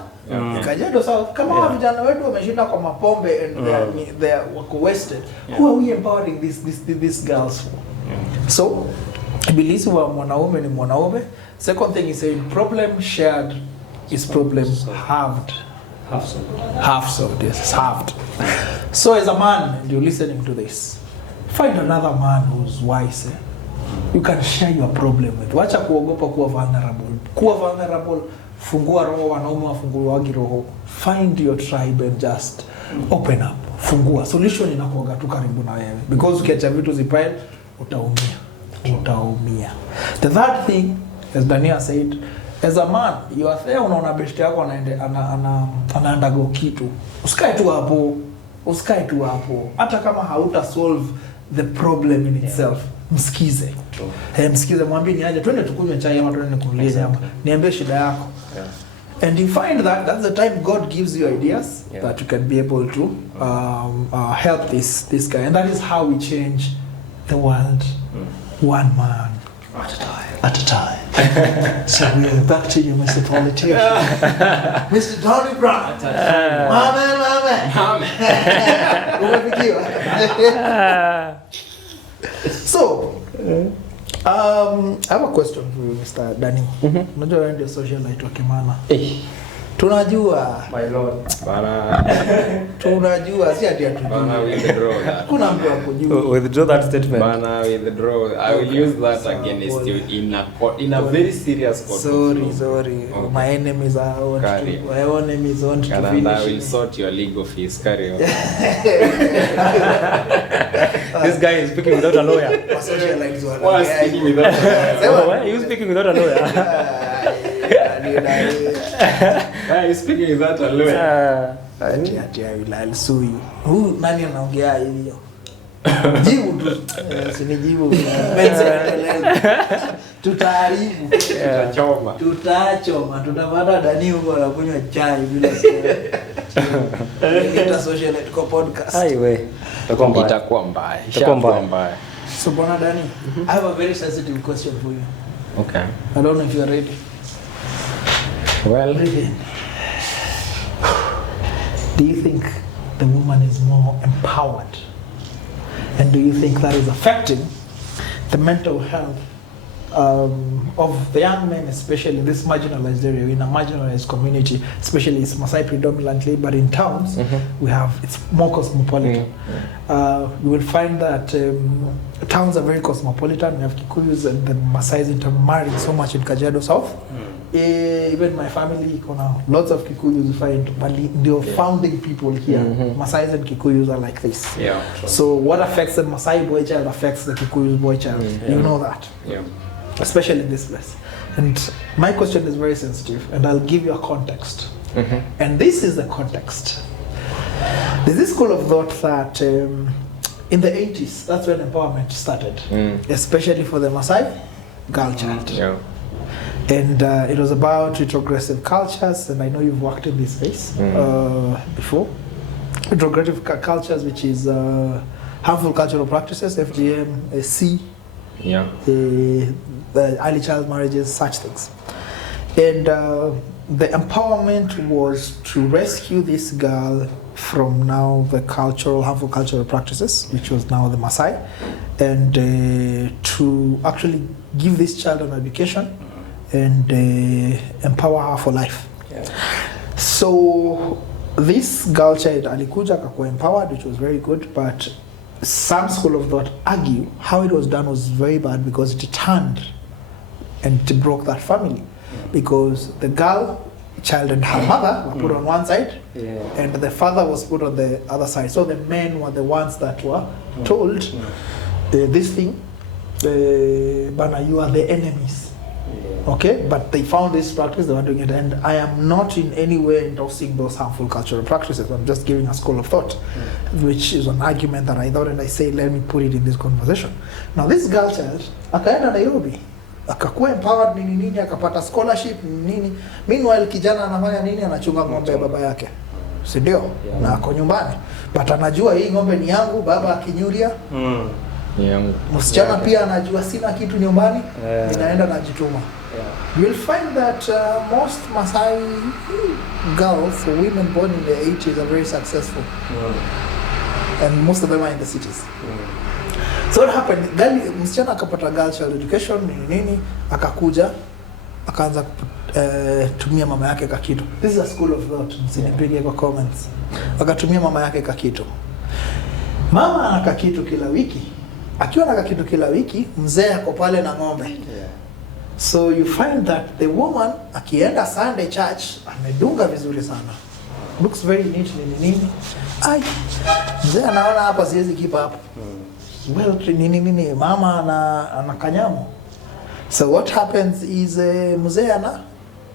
Kajiado South, kama hawa vijana wetu wameshinda kwa mapombe and they're wako wasted, who are we empowering these girls for? So, ibilisi wa mwanaume ni mwanaume. Second thing is saying, problem shared is problem halved. Half solved, yes, it's halved. So as a man, you're listening to this, find another man who's wise. You can share your problem with. Wacha kuogopa kuwa vulnerable. Kuwa vulnerable, fungua roho, wanaume wafunguliwagi roho. Find your tribe and just open up. Fungua. Solution inakuwaga tu karibu na wewe. Because ukiacha vitu zipile, utaumia. The third thing, as Dania said, as a man, you are there, unaona best yako anaandago kitu. Usikae tu hapo. Hata kama hauta solve the problem in itself, msikize. Msikize, mwambie ni aje, twende tukunywe chai ama twende nikunulie nyama. Niambie shida yako. And you find that that's the time God gives you ideas that you can be able to help this guy. And that is how we change the world, one man at a time. So we are back to you, Mr. Politician. Mr. Tony Brown. Mama. So, I have a question for you, Mr. Danny. Unajua wewe ndio socialite wa Kimana. Tunajua. My lord. Bana. Tunajua si ati atu. Bana, withdraw that. Kuna mtu akujua. Withdraw that statement. Bana, withdraw. I will use that against you in a very serious court. Sorry. Okay. My enemies want to finish. And I will sort your legal fees. Carry on. This guy is speaking without a lawyer. Socialites were. Why speaking without a Why are you speaking without a lawyer? Why speaking without a lawyer? Ati I'll sue you. Who nani anaongea hivyo? Jibu tu. Usinijibu. Tutaharibu. Tutachoma. Tutapata Dani huko anakunywa chai bila sio. Ita socialite kwa podcast. Aiwe. Itakuwa mbaya. So Bwana Dani, I have a very sensitive question for you. Okay. I don't know if you are ready. Well, do you think the woman is more empowered? And do you think that is affecting the mental health of the young men, especially in this marginalized area, in a marginalized community, especially it's Maasai predominantly, but in towns, it's more cosmopolitan. You will find that towns are very cosmopolitan. We have Kikuyus and the Maasais intermarrying so much in Kajiado South. Even my family, lots of Kikuyus you find, the founding people here, Maasais and Kikuyus are like this. Yeah. Sure. So what affects the Maasai boy child affects the Kikuyu boy child. You know that. Yeah. Especially in this place. And my question is very sensitive, and I'll give you a context. And this is the context. There's this school of thought that in the 80s, that's when empowerment started, especially for the Maasai girl child. Yeah. And it was about retrogressive cultures, and I know you've worked in this space before. Retrogressive cultures, which is harmful cultural practices, FGM, C, the early child marriages, such things. And the empowerment was to rescue this girl from now the harmful cultural practices, which was now the Maasai, and to actually give this child an education and empower her for life. So this girl child alikuja akakuwa empowered, which was very good, but some school of thought argue how it was done was very bad because it turned and it broke that family, because the girl child and her mother were put on one side, and the father was put on the other side. So the men were the ones that were told this thing bana, you are the enemies. Okay, but they found this practice, they were doing it, and I am not in any way endorsing those harmful cultural practices. I'm just giving a school of thought, which is an argument that I thought, and I say, let me put it in this conversation. Now, this girl child, akaenda Nairobi, akakuwa empowered nini, akapata scholarship nini. Meanwhile, kijana anafanya nini? Anachunga ng'ombe ya baba yake, si ndio? Na ako nyumbani, but anajua hii ng'ombe ni yangu, baba akinyuria msichana pia anajua sina kitu nyumbani, ninaenda najituma. You'll find that most Masai girls or women born in the 80s are very successful. And most of them are in the cities. So what happened, msichana akapata girl child education, nini, akakuja, akaanza tumia mama yake kakitu. This is a school of thought, msinipige kwa comments. Akatumia mama yake kakitu. Mama ana kakitu kila wiki. Akiwa na kakitu kila wiki, mzee ako pale na ng'ombe. So you find that the woman akienda Sunday church amedunga vizuri sana. Looks very neat nini. Ai, mzee anaona hapa siwezi keep up. Well, nini mama ana kanyamo. So what happens is mzee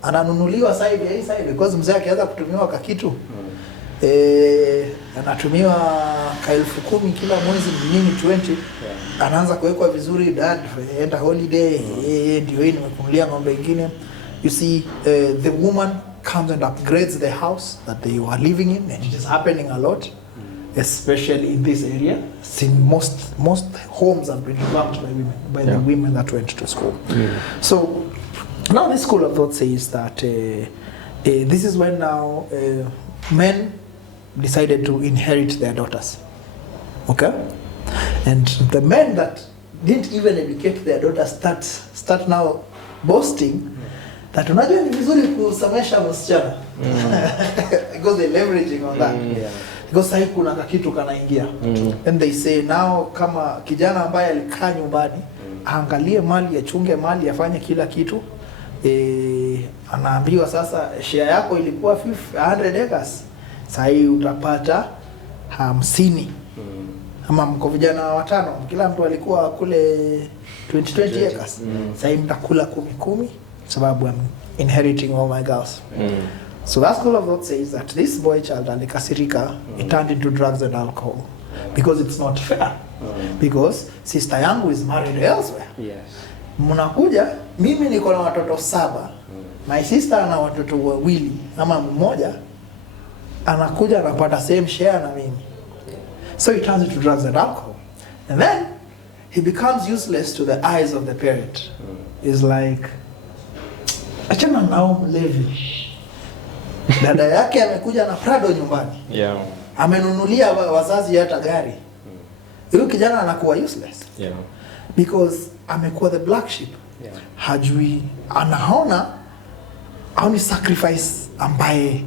ananunuliwa side ya hii side, because mzee akianza kutumiwa kakitu anatumiwa ka 10,000 kila mwezi nini 20. Anaanza kuwekwa vizuri, dad enda holiday, ndio hii nimekunulia ng'ombe ingine. You see, the woman comes and upgrades the house that they were living in, and it is happening a lot, especially in this area. Since most homes have been revamped by the women that went to school. So now this school of thought says that this is when now men decided to inherit their daughters. Okay? And the men that didn't even educate their daughters start now boasting that unajua ni vizuri kusomesha msichana. Because they're leveraging on that. Because sahi kuna kakitu kanaingia. And they say now kama kijana ambaye alikaa nyumbani, aangalie mali, achunge mali, afanye kila kitu. Anaambiwa sasa share yako ilikuwa 100 acres. Sahi utapata 50. Ama mko vijana watano, kila mtu alikuwa kule 20 acres. Sahi mtakula 10 sababu I'm inheriting all my girls. So that school of thought says that this boy child alikasirika, it turned into drugs and alcohol. Because it's not fair. Because sister yangu is married elsewhere. Mnakuja, mimi niko na watoto 7. My sister ana watoto 2 ama mmoja, anakuja anapata same share na mimi. So he turns into drugs and alcohol. And then he becomes useless to the eyes of the parent. It's like, achana nao mlevi. Dada yake amekuja na Prado nyumbani. Amenunulia wazazi hata gari. Huyo kijana anakuwa useless. Because amekuwa the black sheep. Hajui, anaona haoni sacrifice ambaye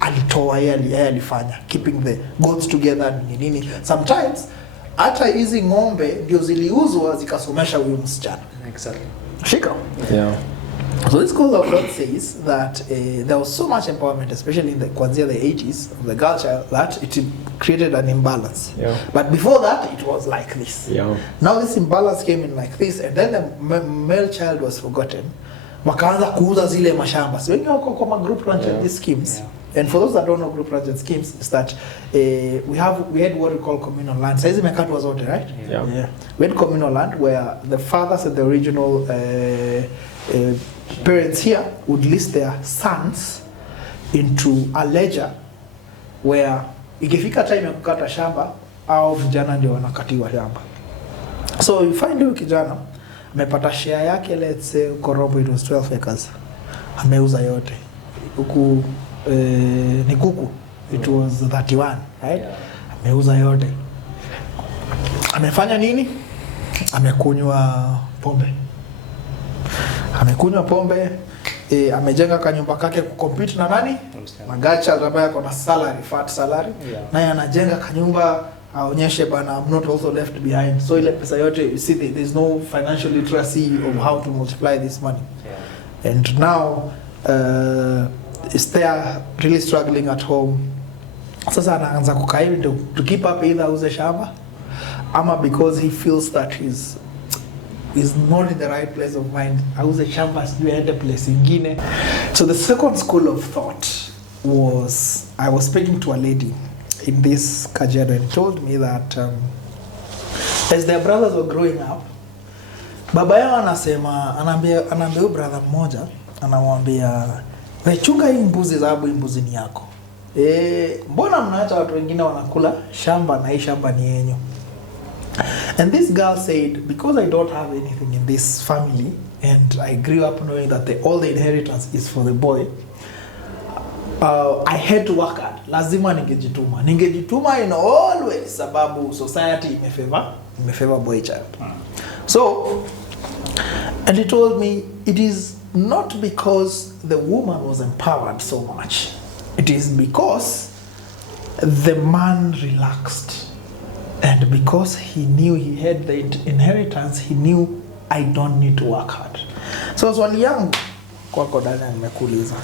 alitoa yeye alifanya, keeping the goats together nini. Sometimes hata hizi ng'ombe ndio ziliuzwa zikasomesha huyu msichana. Exactly. Shika. So this school of thought says that there was so much empowerment, especially in the kuanzia the 80s of the girl child, that it created an imbalance. But before that, it was like this. Now this imbalance came in like this, and then the male child was forgotten. Wakaanza kuuza zile mashamba. So when you go kwa group ranch schemes, and for those that don't know group ranch schemes, is that we had what we call communal land. Saizi mekatwa zote, right? We had communal land where the fathers and the original parents here would list their sons into a ledger where ikifika time ya kukata shamba au vijana ndio wanakatiwa shamba. So you find huyu kijana amepata share yake, let's say Korombo, it was 12 acres. Ameuza yote. Huku ni kuku, it was 31, right? Ameuza yote. Amefanya nini? Amekunywa pombe. Amejenga kanyumba kake kucompete na nani? Magacha ambaye ako na salary, fat salary. Naye anajenga kanyumba aonyeshe bana, I'm not also left behind. So ile pesa yote, you see there's no financial literacy of how to multiply this money. And now is there really struggling at home. Sasa anaanza kukaa to keep up, either auze shamba ama because he feels that is not in the right place of mind, auze shamba sijui aende place ingine. So the second school of thought was, I was speaking to a lady in this Kajiado and told me that as their brothers were growing up, baba yao anasema, anaambia huyu brother mmoja, anamwambia we chunga hii mbuzi, sababu hii mbuzi ni yako. Mbona mnaacha watu wengine wanakula shamba na hii shamba ni yenyu? And this girl said, because I don't have anything in this family and I grew up knowing that all the inheritance is for the boy, I had to work hard. Lazima ningejituma in all ways, sababu society imefavor boy child. So, and he told me it is not because the woman was empowered so much. It is because the man relaxed. And because he knew he had the inheritance, he knew I don't need to work hard. So swali yangu kwako dada nimekuuliza.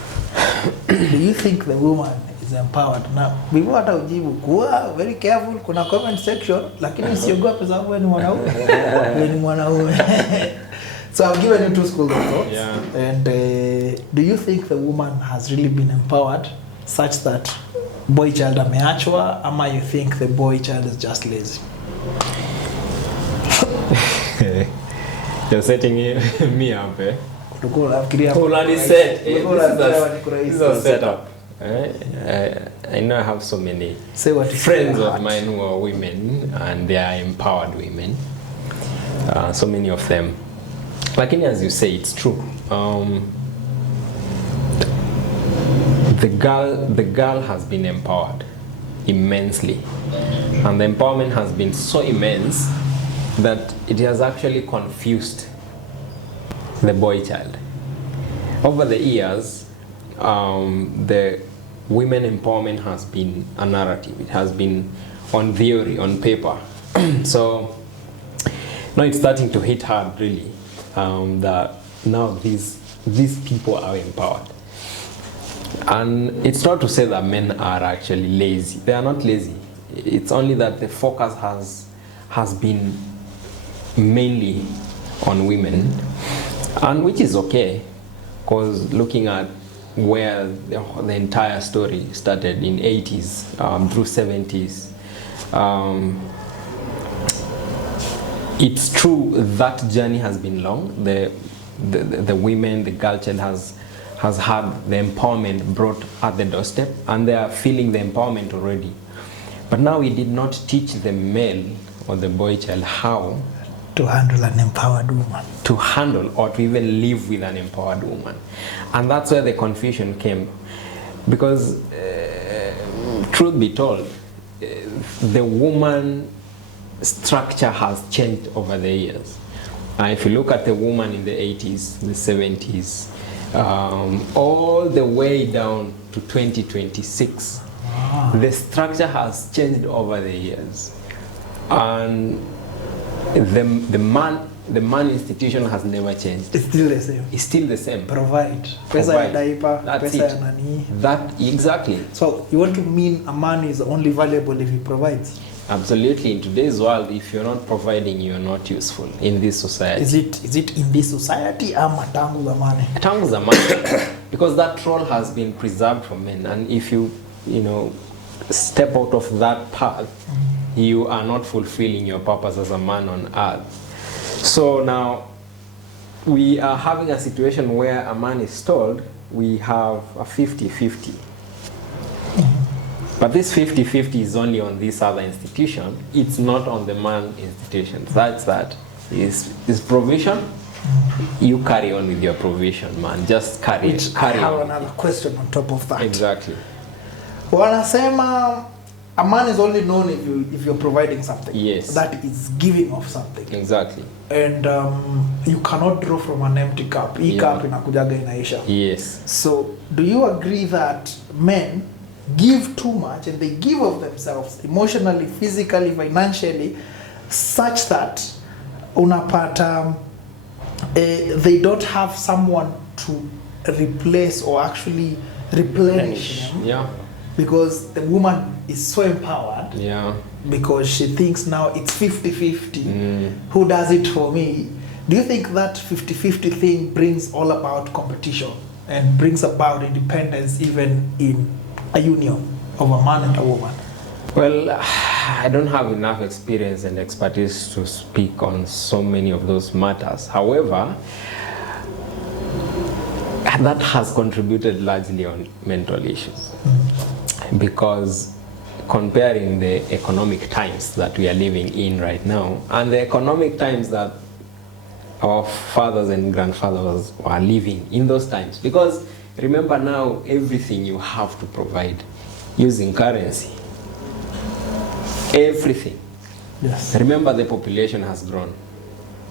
Do you think the woman is empowered? Now, before hata ujibu, kuwa very careful, kuna comment section, lakini usiogope sababu wewe ni mwanaume. Wewe ni mwanaume. So I've given you 2 schools of thought. Yeah. And do you think the woman has really been empowered such that boy child ameachwa, ama you think the boy child is just lazy? You're setting me up, eh? Said. This is a setup. I know I have so many friends of mine who are women and they are empowered women. So many of them. Like as you say, it's true. The girl has been empowered immensely, and the empowerment has been so immense that it has actually confused the boy child. Over the years, the women empowerment has been a narrative. It has been on theory, on paper. So now it's starting to hit hard, really, that now these people are empowered. And it's not to say that men are actually lazy. They are not lazy. It's only that the focus has been mainly on women, and which is okay, because looking at where the entire story started in 80s through 70s, it's true that journey has been long. The women, the girl child has had the empowerment brought at the doorstep, and they are feeling the empowerment already. But now we did not teach the male or the boy child how to handle an empowered woman. To handle or to even live with an empowered woman. And that's where the confusion came. Because truth be told, the woman structure has changed over the years. If you look at the woman in the 80s, the 70s, all the way down to 2026, the structure has changed over the years, and the man institution has never changed. It's still the same. It's still the same. Provide. Pesa ya diaper, pesa ya nani. That exactly. So you want to mean a man is only valuable if he provides? Absolutely. In today's world, if you're not providing, you're not useful in this society. Is it in this society ama tangu zamani? Tangu zamani. Because that role has been preserved for men, and if you step out of that path, you are not fulfilling your purpose as a man on earth. So now we are having a situation where a man is told we have a 50-50. But this 50-50 is only on this other institution. It's not on the man institution. That's that. Is provision. You carry on with your provision, man. Just carry on. I have another question on top of that. Exactly. Wanasema a man is only known if you're providing something. Yes. That is giving of something. Exactly. And you cannot draw from an empty cup. Cup inakujaga inaisha. Yes. So do you agree that men give too much and they give of themselves emotionally, physically, financially, such that unapata they don't have someone to replace or actually replenish them? Yeah. Because the woman is so empowered. Yeah. Because she thinks now it's 50-50. Who does it for me? Do you think that 50-50 thing brings all about competition and brings about independence even in a union of a man and a woman? Well, I don't have enough experience and expertise to speak on so many of those matters. However, that has contributed largely on mental issues. Because comparing the economic times that we are living in right now and the economic times that our fathers and grandfathers were living in those times, because remember now everything you have to provide using currency, everything. Yes. Remember the population has grown.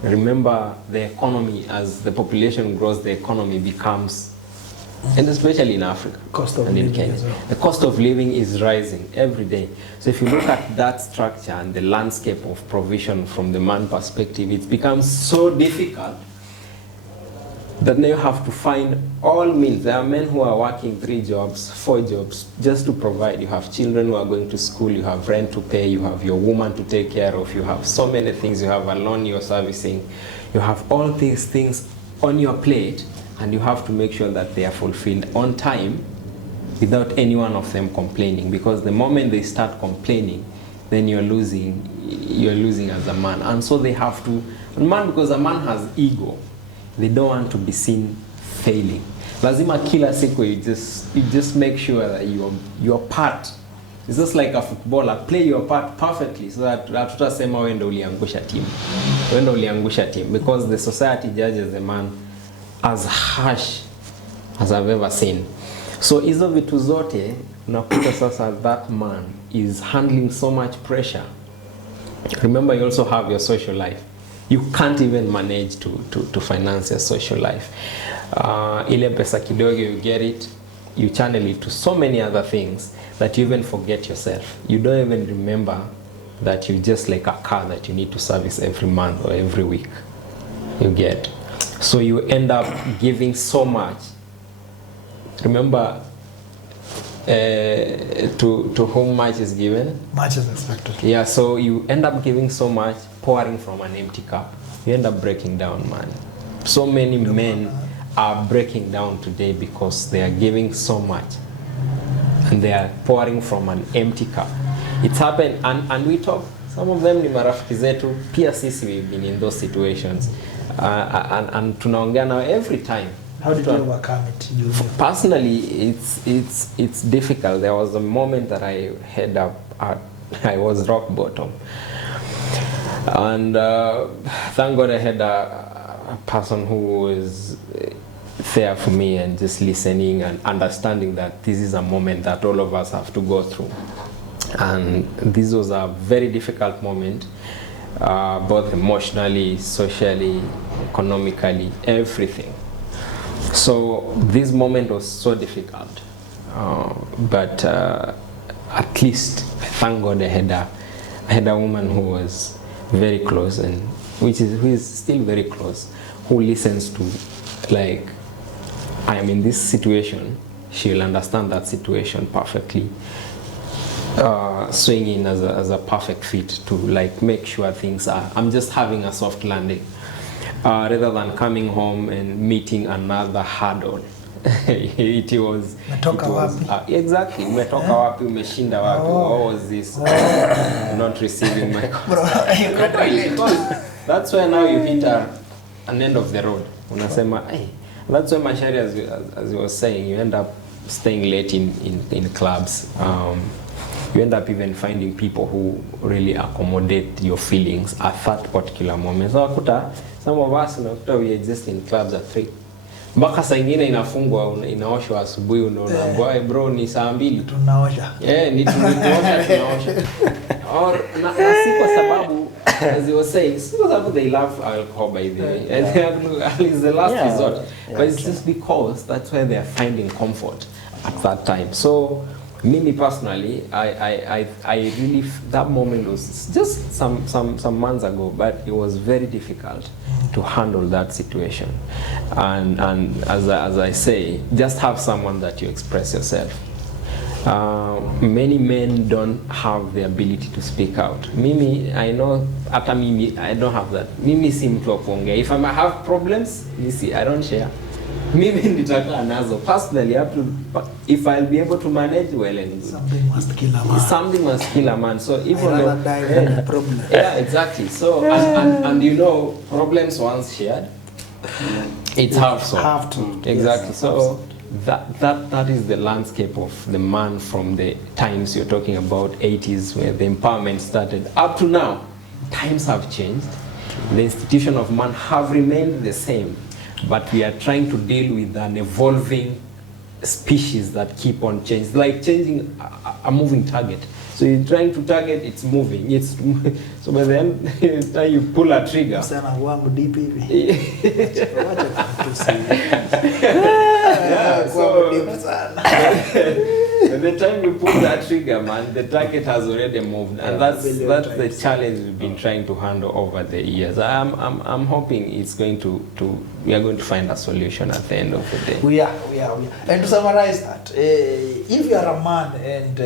Remember the economy, as the population grows, the economy becomes, and especially in Africa Cost of and in living Kenya, as well. the cost of living is rising every day. So if you look at that structure and the landscape of provision from the man perspective, it becomes so difficult that now you have to find all means. There are men who are working 3 jobs, 4 jobs, just to provide. You have children who are going to school, you have rent to pay, you have your woman to take care of, you have so many things, you have a loan you're servicing, you have all these things on your plate, and you have to make sure that they are fulfilled on time without any one of them complaining, because the moment they start complaining, then you're losing as a man. And so they have to, because a man has ego, they don't want to be seen failing. Lazima kila siku you just make sure that your part, it's just like a footballer, play your part perfectly so that hatutasema wewe ndio uliangusha team. Wewe ndio uliangusha team, because the society judges the man as harsh as I've ever seen. So hizo vitu zote unakuta sasa that man is handling so much pressure. Remember, you also have your social life. You can't even manage to finance your social life. Ile pesa kidogo you get it, you channel it to so many other things that you even forget yourself. You don't even remember that you're just like a car that you need to service every month or every week. You get. So you end up giving so much. Remember, to whom much is given, Much is expected. yeah, so you end up giving so much, pouring from an empty cup. You end up breaking down, man. So many men are breaking down today because they are giving so much and they are pouring from an empty cup. It's happened, and we talk, some of them ni marafiki zetu, pia sisi we've been in those situations, and tunaongea now every time. How did you overcome it? Personally, it's difficult. There was a moment that I had I was rock bottom, and thank God I had a person who was there for me and just listening and understanding that this is a moment that all of us have to go through. And this was a very difficult moment, both emotionally, socially, economically, everything. So this moment was so difficult, but at least I thank God I had a woman who was very close, and who is still very close, who listens to, like, I am in this situation, she'll understand that situation perfectly, swinging as a perfect fit to like make sure things are, I'm just having a soft landing. Rather than coming home and meeting another hurdle. it was exactly, umetoka wapi, umeshinda wapi, what was this, not receiving my that's where now you hit an end of the road. Unasema, hey, that's where Mashari, as you were saying, you end up staying late in clubs. You end up even finding people who really accommodate your feelings at that particular moment. So some of us we exist in clubs at 3. Mpaka saa ingine inafungwa, inaoshwa asubuhi, unaona bro ni saa 2 tunaosha. Ni tunaosha. Or na si kwa sababu, as you were saying, si kwa sababu they love alcohol, by the way. And it's the last resort. But it's just because that's where they are finding comfort at that time. So me personally, I really, that moment was just some months ago, but it was very difficult to handle that situation. And as I say, just have someone that you express yourself. many men don't have the ability to speak out. Mimi, I know, hata mimi, I don't have that. Mimi si mtu wa kuongea. If I have problems, I don't share. Mimi nitakaa nazo. Personally, if I'll be able to manage, well and good. Something must kill a man. Something must kill a man. So even I'd rather die than a problem. Yeah, exactly. So and you know, problems once shared, it's hard so. Have to. Exactly. Yes, so that is the landscape of the man from the times you're talking about, 80s, where the empowerment started up to now. Times have changed. The institution of man have remained the same, but we are trying to deal with an evolving species that keep on changing, like changing a moving target. So you're trying to target, it's moving. So by the end, you pull a trigger. Sana wangu deep hivi. Yeah, so by the time you pull that trigger, man, the target has already moved, and that's the challenge we've been trying to handle over the years. I'm hoping it's going to we are going to find a solution at the end of the day. We are. And to summarize that, if you are a man and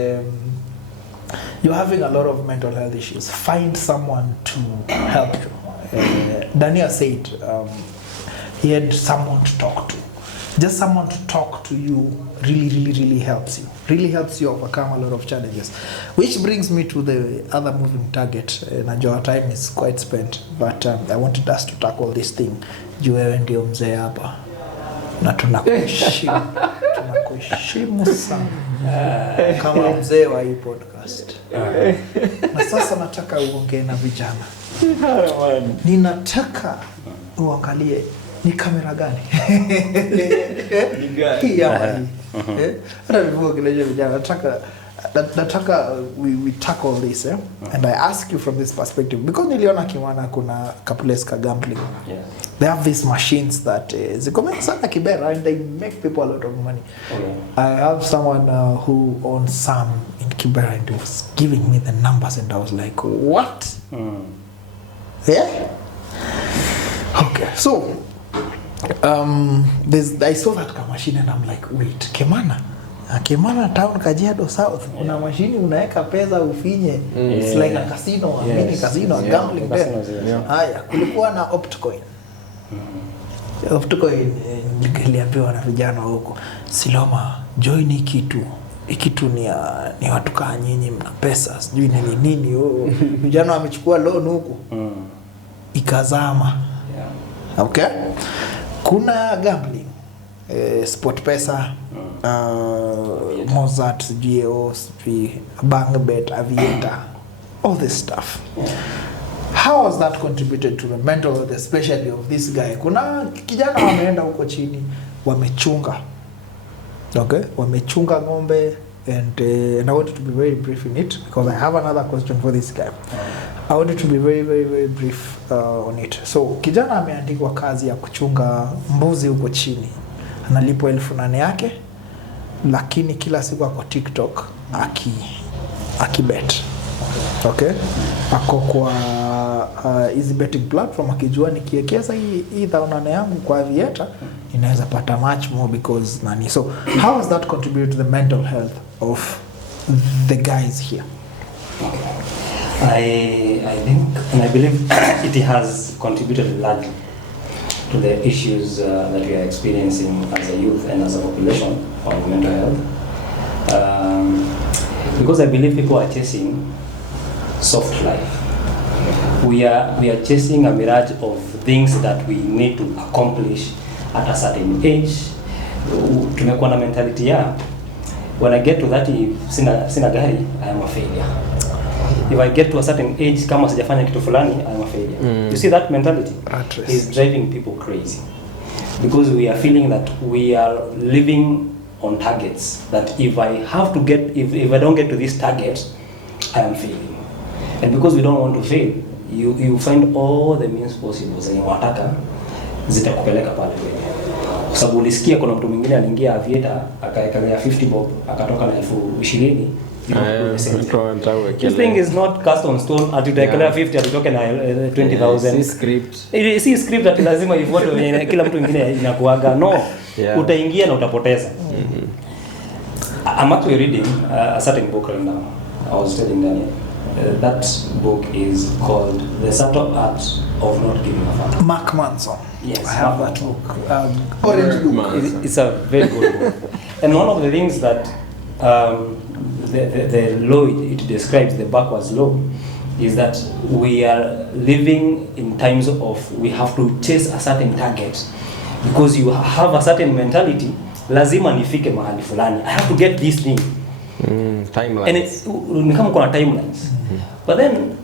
you're having a lot of mental health issues, find someone to help you. Daniel said he had someone to talk to. Just someone to talk to you really helps you. Really helps you overcome a lot of challenges. Which brings me to the other moving target. Najua our time is quite spent, but I wanted us to tackle this thing. Juu wewe ndio mzee hapa. Na tunakuheshimu. Tunakuheshimu sana. Kama mzee wa hii podcast. Na sasa nataka uongee na vijana. Ninataka uangalie ni kamera gani? Ni gani? Hii hapa. Hata nilivyoongelea vijana nataka we tackle this and I ask you from this perspective because niliona Kimwana kuna Kapules ka gambling. Yeah. They have these machines that ziko sana Kibera and they make people a lot of money. Okay. I have someone who owns some in Kibera and was giving me the numbers and I was like, what? Yeah? Okay, so I saw that machine and I'm like, wait, Kimana town Kajiado South, kuna machine unaweka pesa ufinye. It's like a casino, a mini casino, a gambling there. Haya, kulikuwa na Optcoin. Optcoin niliambiwa na vijana huko, Siloma, join hii kitu ni watu kaa nyinyi mna pesa, sijui nini. Vijana wamechukua loan huko. Ikazama. Okay? Kuna gambling, sport pesa, Mozart, GEOs, Bangbet, Aviator, all this stuff. How has that contributed to the mental health, especially of this guy? Kuna kijana wameenda huko chini, wamechunga. Okay? Wamechunga ng'ombe and I wanted to be very brief in it because I have another question for this guy. I wanted to be very brief on it. So kijana ameandikwa kazi ya kuchunga mbuzi huko chini. Analipwa 8,000 yake, lakini kila siku ako TikTok akibet. Okay? Ako kwa easy betting platform akijua nikiwekeza hii 1,000 yangu kwa Aviator inaweza pata much more because nani. So how has that contributed to the mental health of the guys here? I think and I believe it has contributed largely to the issues that we are experiencing as a youth and as a population on mental health. Because I believe people are chasing soft life. We are chasing a mirage of things that we need to accomplish at a certain age. Tumekuwa na mentality ya when I get to that sina gari, I am a failure. If I get to a certain age kama sijafanya kitu fulani, I am a failure. You see that mentality is driving people crazy. Because we are feeling that we are living on targets, that if I don't get to this target, I am failing. And because we don't want to fail, you find all the means possible zenye wataka zitakupeleka pale wewe. Kwa sababu ulisikia kuna mtu mwingine aliingia Aviator akaekelea 50 bob akatoka na 20,000. This thing is not cast on stone. Atutaekelea 50 atoke na 20,000. Si script that lazima ifuate kila mtu mwingine inakuaga. No, utaingia na utapoteza. I'm actually reading a certain book right now. I was telling Daniel. That book is called The Subtle Art of Not Giving a Fuck. Mark Manson. Yes, I have Mark that book. Orange book. It's a very good book. And one of the things that the law it describes, the backwards law, is that we are living in times of we have to chase a certain target. Because you have a certain mentality, lazima nifike mahali fulani. I have to get this thing. Timelines. And ni kama kuna timelines. But then,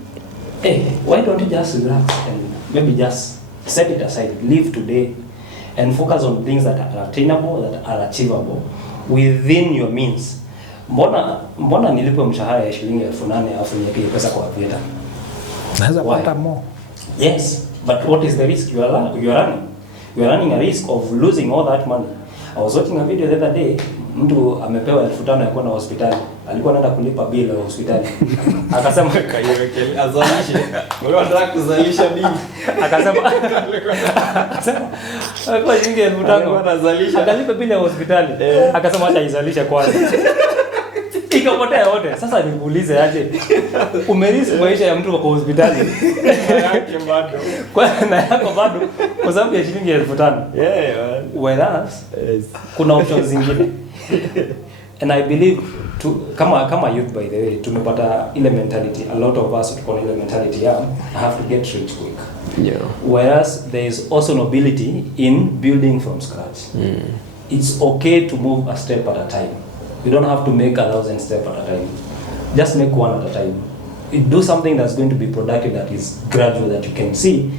why don't you just relax and maybe just set it aside, live today, and focus on things that are attainable, that are achievable within your means. Mbona nilipo mshahara ya shilingi 8,000 alafu niweke pesa kwa aviator? Naweza pata more. Yes, but what is the risk you are running? You are running a risk of losing all that money. I was watching a video the other day. Mtu amepewa 5,000 ya kwenda hospitali. Alikuwa anaenda kulipa bill ya hospitali. Akasema kaiweke azalishe. Wewe unataka kuzalisha bill. Akasema alikuwa shilingi 5,000 anazalisha. Akalipa bill ya hospitali. Akasema acha izalishe kwanza. Ikapotea yote. Sasa nikuulize aje. Umerisk maisha ya mtu kwa hospitali. Yake bado. Na yako bado kwa sababu ya shilingi 5,000. Whereas kuna options zingine. And I believe kama youth by the way tumepata ile mentality, a lot of us tuko na ile mentality I have to get rich quick. Yeah. Whereas there is also nobility in building from scratch. It's okay to move a step at a time. You don't have to make 1,000 steps at a time. Just make one at a time. Do something that's going to be productive, that is gradual, that you can see.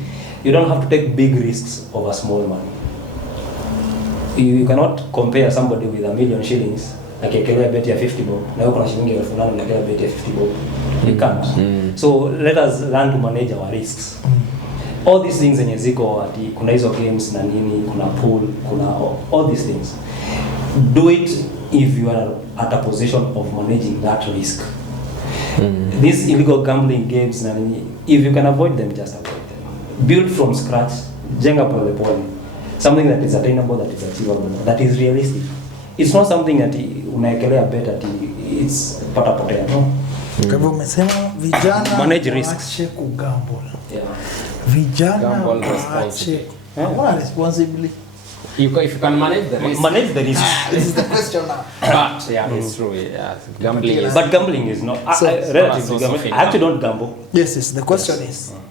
You don't have to take big risks over small money. You cannot compare somebody with 1,000,000 shillings akiekelea beti ya 50 bob na yuko na shilingi 8,000 na kila beti ya 50 bob. You can't. So let us learn to manage our risks. All these things zenye ziko ati kuna hizo games na nini, kuna pool, kuna all these things. Do it if you are at a position of managing that risk. These illegal gambling games na nini, if you can avoid them, just avoid them. Build from scratch, jenga pole pole. Something that is attainable, that is achievable, that is realistic. It's not something that unaekelea bet at it's pata potea, no. Kwa hivyo umesema vijana manage risks. waache kugamble. Yeah. Vijana Gamble waache. What responsibility? If you can manage the risk. Manage the risks. This is the question now. But yeah, it's true. Yeah, gambling is. But gambling is not relative to gambling. I actually don't gamble. Yes. The question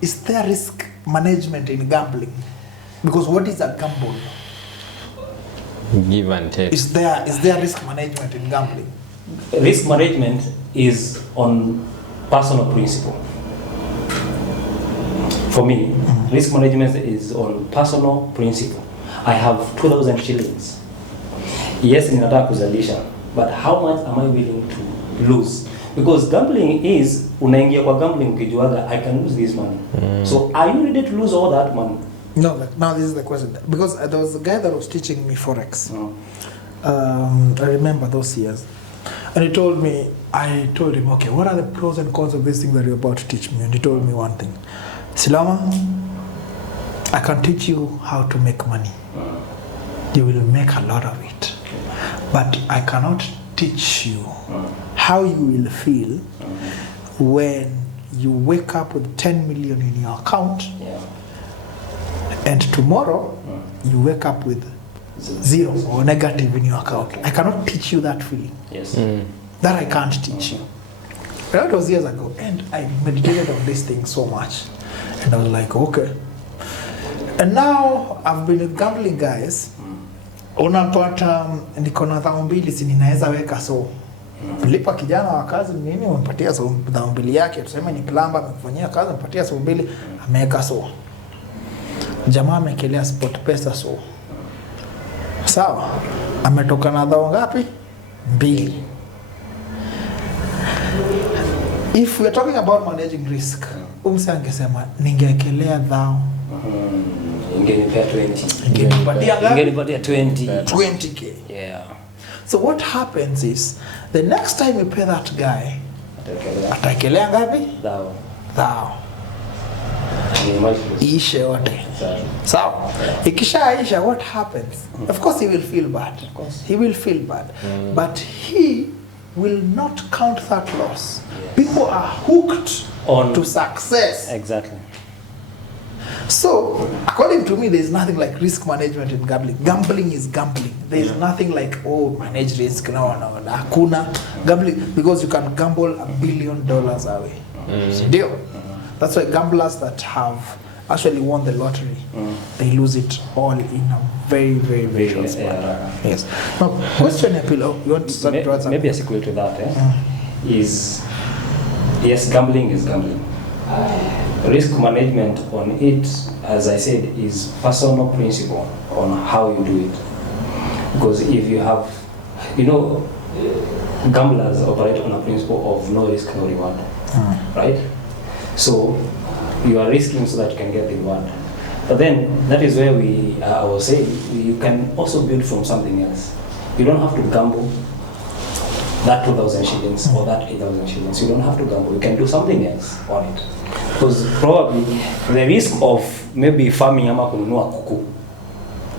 is there risk management in gambling? Because what is a gamble? Give and take. Is there risk management in gambling? Risk management is on personal principle. For me, risk management is on personal principle. I have 2,000 shillings. Yes, ninataka kuzalisha, but how much am I willing to lose? Because gambling is, unaingia kwa gambling ukijuaga, I can lose this money. So are you ready to lose all that money? No, now this is the question. Because there was a guy that was teaching me Forex. I remember those years. And I told him, okay, what are the pros and cons of this thing that you're about to teach me? And he told me one thing. Silama, I can teach you how to make money. You will make a lot of it. But I cannot teach you how you will feel when you wake up with 10 million in your account and tomorrow you wake up with 0 or negative in your account. I cannot teach you that feeling. Yes. That I can't teach you. That was years ago, and I meditated on this thing so much. And I was like, okay. And now I've been with gambling guys. Unapata niko na 2,000 si ninaweza weka so. Lipa kijana wa kazi nini umpatia so 2,000 yake, tuseme ni plumber amekufanyia kazi umpatia so 2 ameweka so. Jamaa amekelea sport pesa so. Sawa. Ametoka na dhao ngapi? 2. If we are talking about managing risk, umse angesema ningekelea dhao Ingenipatia 20. Ingenipatia 20. 20k. Yeah. So what happens is the next time you pay that guy atakelea ngapi? Dhao. Dhao. iishe yote. Sawa. Ikishaisha, what happens? Of course he will feel bad. He will feel bad. But he will not count that loss. People are hooked on to success. Exactly. So, according to me, there is nothing like risk management in gambling. Gambling is gambling. There is nothing like, oh, manage risk. No. Hakuna. Gambling, because you can gamble $1 billion away. Deal. That's why gamblers that have actually won the lottery, they lose it all in a very, very, very short span. Yes. Now, question Apilo, you want to start maybe a sequel to that is, yes, gambling is gambling. Risk management on it, as I said, is personal principle on how you do it. Because if you have, gamblers operate on a principle of no risk, no reward, right? So you are risking so that you can get the reward. But then that is where I was saying, you can also build from something else. You don't have to gamble that 2,000 shillings or that 8,000 shillings. You don't have to gamble. You can do something else on it. Because probably the risk of maybe farming ama kununua kuku,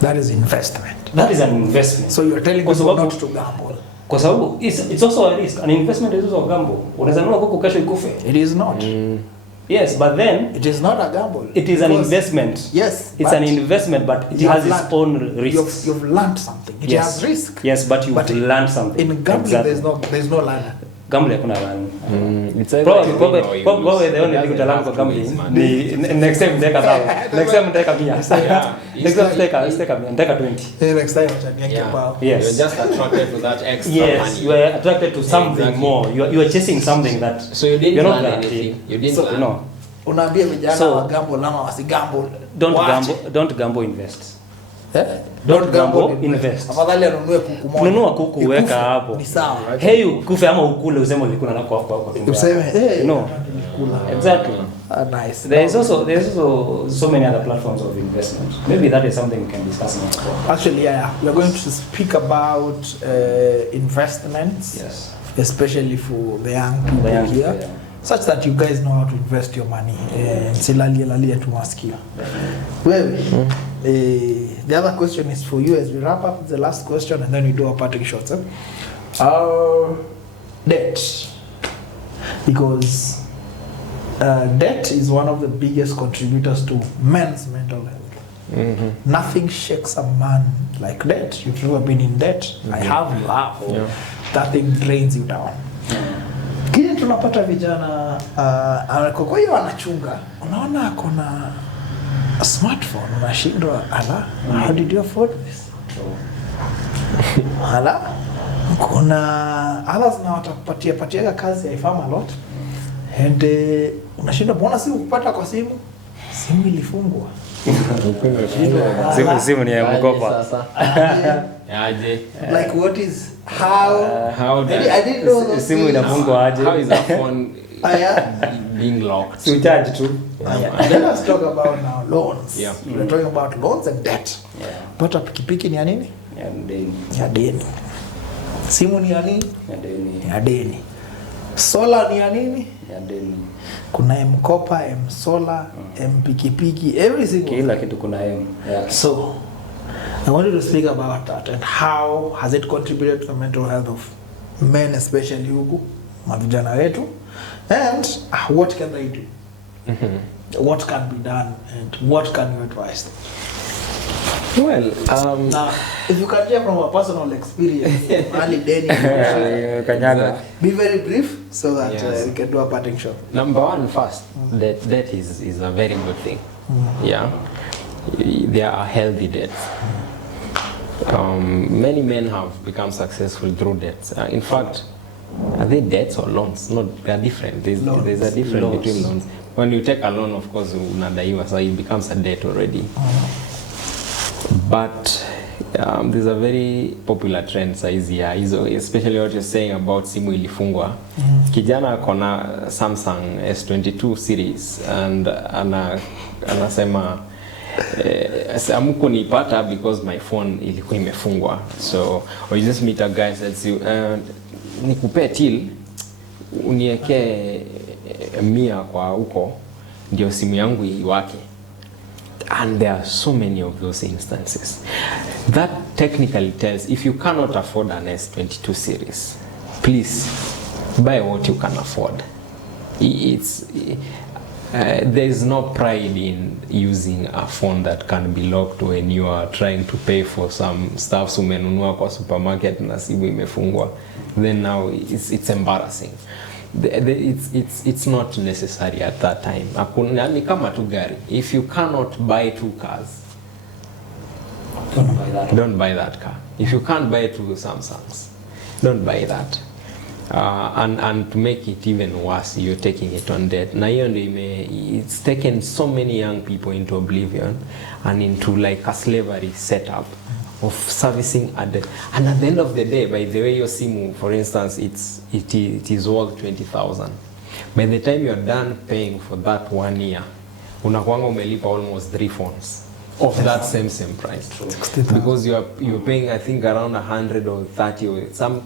that is investment. That is an investment. So you're telling people not to gamble. Kwa sababu it's also a risk. An investment is also a gamble. Unaweza nunua kuku kesho ikufe. It is not. Yes, but then it is not a gamble. It is an investment. Yes, it's an investment, but it has its own risks. You've learned something. It has risk. Yes, but you've learned something. In gambling, there's no learning. Gambling hakuna learning. Probably the only thing to learn for gambling. Next time take a thousand. Next time take a mia. Next time take a 20. Next time take a power. Yes. You're just attracted to that extra money. Yes, you are attracted to something more. You are chasing something that. So you didn't learn anything. You didn't learn. No. Unaambia vijana wa gamble ama wasigamble. Don't gamble, invest. Don't gamble, invest. Afadhali anunue kuku moja. Nunua kuku weka hapo. Ni sawa. Hey, kufe ama ukule useme ulikula na kwa tumbo. Useme no. Exactly. Nice. There's also so many other platforms of investment. Maybe that is something we can discuss next. Actually, yeah. We are going to speak about investments. Yes. Especially for the young people here. Yeah. Such that you guys know how to invest your money. Silalia to ask you. Well, the other question is for you as we wrap up the last question and then we do our parting shots. Debt. Because debt is one of the biggest contributors to men's mental health. Nothing shakes a man like debt. You've never been in debt. I have laughed. That thing drains you down. Kile tunapata vijana kwa hiyo anachunga, unaona kuna smartphone, unashindwa how did you afford this? Kuna others na watapatia kazi ya farm a lot and unashindwa mbona si kupata kwa simu ilifungwa. Simu ni ya mkopa. Like what is how I didn't know simu inafungwa aje? How is a phone being locked? To charge too. Let us talk about now loans. Yeah. We're talking about loans and debt. Pata pikipiki ni ya nini? Ya deni. Simu ni ya nini? Ya deni. Solar ni ya nini? Ya deni. Kuna mkopa, solar, pikipiki, everything. Kila kitu kuna M. Yeah. So, I wanted to speak about that and how has it contributed to the mental health of men, especially huku, mavijana wetu, and what can they do? What can be done and what can you advise them? Well, now, if you can hear from a personal experience, early dating, be very brief so that we can do a parting shot. Number one, first, that is a very good thing. Yeah, there are healthy debts. Many men have become successful through debts. In fact, are they debts or loans? No, they are different. There's a difference between loans. When you take a loan, of course, unadaiwa, so it becomes a debt already. But there's a very popular trend size here, especially what you're saying about simu ilifungwa. Kijana kona Samsung S22 series and anasema amuko nipata because my phone ilikuwa imefungwa. So or you just meet a guy says you nikupe till unieke 100 kwa huko ndio simu yangu iwake. And there are so many of those instances. That technically tells, if you cannot afford an S22 series, please buy what you can afford. There is no pride in using a phone that can be locked when you are trying to pay for some stuff umenunua kwa supermarket na simu imefungwa. Then now it's embarrassing. It's not necessary at that time. Ni kama tu gari. If you cannot buy 2 cars, don't buy that car. If you can't buy 2 Samsungs, don't buy that. And to make it even worse, you're taking it on debt. Na hiyo ndio it's taken so many young people into oblivion and into like a slavery setup of servicing a debt. And at the end of the day, by the way, your simu, for instance, it is worth 20,000. By the time you're done paying for that 1 year, unakuanga umelipa almost 3 phones of that same price. Because you're paying, I think, around 100 or 30 or some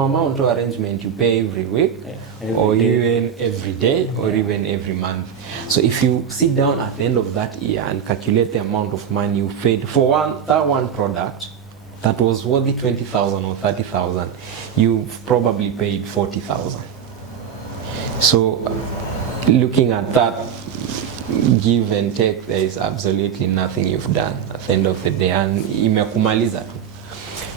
amount of arrangement you pay every week, or even every day, or even every month. So if you sit down at the end of that year and calculate the amount of money you paid for that one product that was worth 20,000 or 30,000, you've probably paid 40,000. So looking at that give and take, there is absolutely nothing you've done at the end of the day, and imekumaliza tu.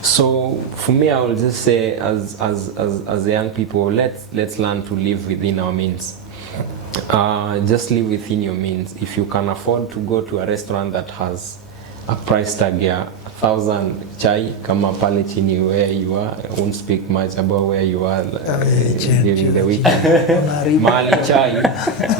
So for me, I will just say, as young people, let's learn to live within our means. Just live within your means. If you can afford to go to a restaurant that has a price tag, 1,000 chai, kama pale chini where you are, I won't speak much about where you are during the weekend. Mali chai 500.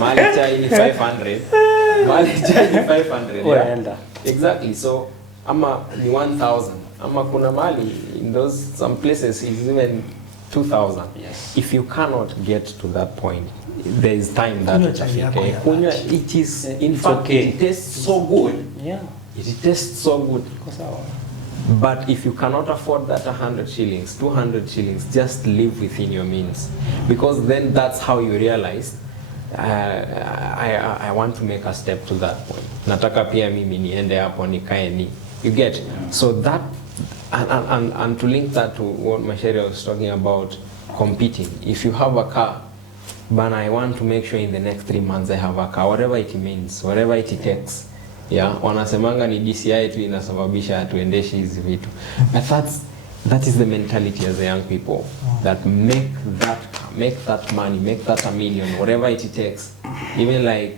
Mali chai 500. Yeah. Exactly. So ama ni 1,000. Ama kuna mali in some places is even 2,000. Yes. If you cannot get to that point, there is time that it is in fact okay. It tastes so good. Yeah. It tastes so good. But if you cannot afford that 100 shillings, 200 shillings, just live within your means. Because then that's how you realize, I want to make a step to that point. Nataka pia mimi niende hapo nikae ni. You get? So that, and to link that to what Masheria was talking about, competing. If you have a car, but I want to make sure in the next 3 months I have a car, whatever it means, whatever it takes. Yeah, wanasemanga ni DCI tu inasababisha tuendeshe hizi vitu. But that is the mentality as the young people that make that money, make that $1 million, whatever it takes, even like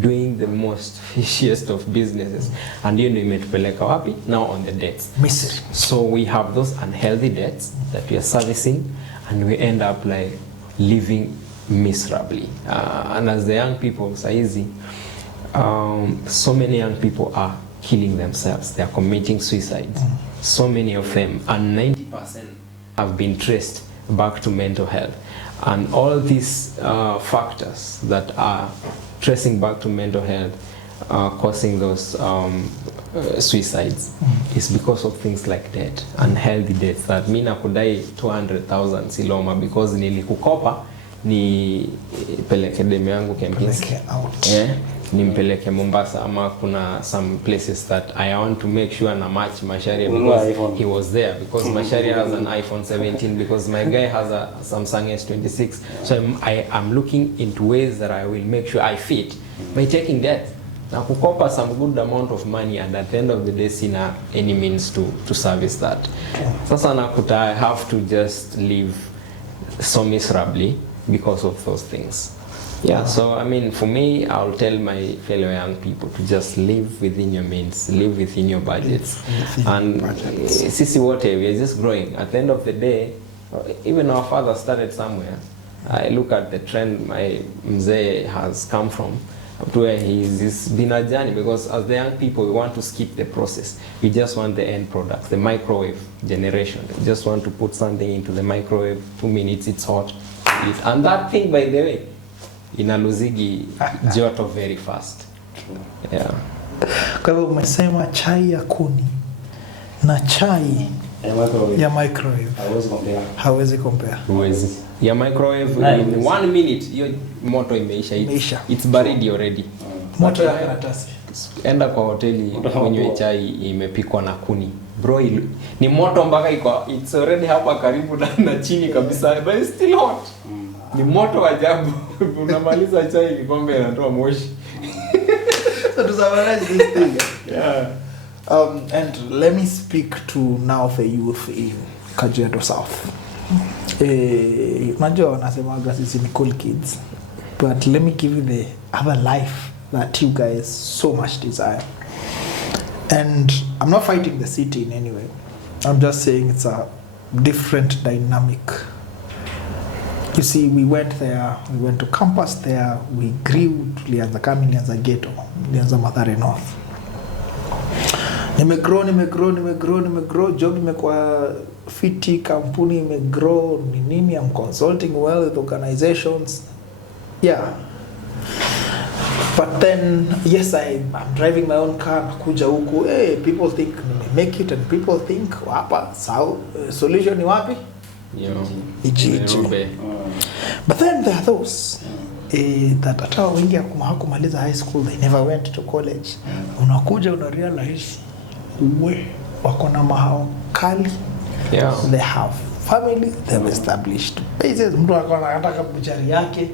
doing the most fishiest of businesses. And you know imetupeleka wapi? Now on the debts. Misery. So we have those unhealthy debts that we are servicing, and we end up like living miserably. And as the young people, saizi, so many young people are killing themselves. They are committing suicide. So many of them, and 90% have been traced back to mental health. And all these factors that are tracing back to mental health causing those suicides is because of things like debt, unhealthy debts. That mean I could die 200,000 siloma because nilikukopa ni peleke demu yangu Kempinski. Yeah. Nimpeleke Mombasa, ama kuna some places that I want to make sure na match Masharia because he was there, because Masharia has an iPhone 17, because my guy has a Samsung S26. So I'm looking into ways that I will make sure I fit by taking that. Na kukopa some good amount of money, and at the end of the day sina any means to service that. Sasa nakuta I have to just live so miserably because of those things. Yeah, so I mean, for me, I'll tell my fellow young people to just live within your means, live within your budgets. And sisi wote, we are just growing. At the end of the day, even our father started somewhere. I look at the trend my mzee has come from, up to where he's been a journey, because as the young people, we want to skip the process. We just want the end product, the microwave generation. We just want to put something into the microwave, 2 minutes, it's hot. And that thing, by the way, inaluzigi joto very fast. Yeah. Kwa hivyo umesema chai ya kuni na chai Ya microwave. Hawezi compare. Huwezi. Ya microwave in 1 minute hiyo moto imeisha. It's baridi already. Moto ya karatasi. Enda kwa hoteli kunywa chai imepikwa na kuni. Bro, ni moto mpaka it's already hapa karibu na chini kabisa, but it's still hot. Ni moto ajabu. Unamaliza chai kikombe inatoa moshi. So to summarize this thing. Yeah. And let me speak to now the youth in Kajiado South. Unajua wanasemaga sisi ni cool kids, but let me give you the other life that you guys so much desire. And I'm not fighting the city in any way. I'm just saying it's a different dynamic. You see, we went there, we went to campus there, we grew, tulianza kama nilianza ghetto, nilianza Mathare North. Nimegrow, job imekuwa fiti, kampuni imegrow, nini, I'm consulting well with organizations. Yeah. But then, yes, I'm driving my own car, nakuja huku, people think make it, and people think, wapa, solution ni wapi? Ichi. But then there are those that hata wengi hawakumaliza high school, they never went to college. Unakuja unarealize wako na mahao kali. They have family, they've established bases. Mtu anataka buchari yake,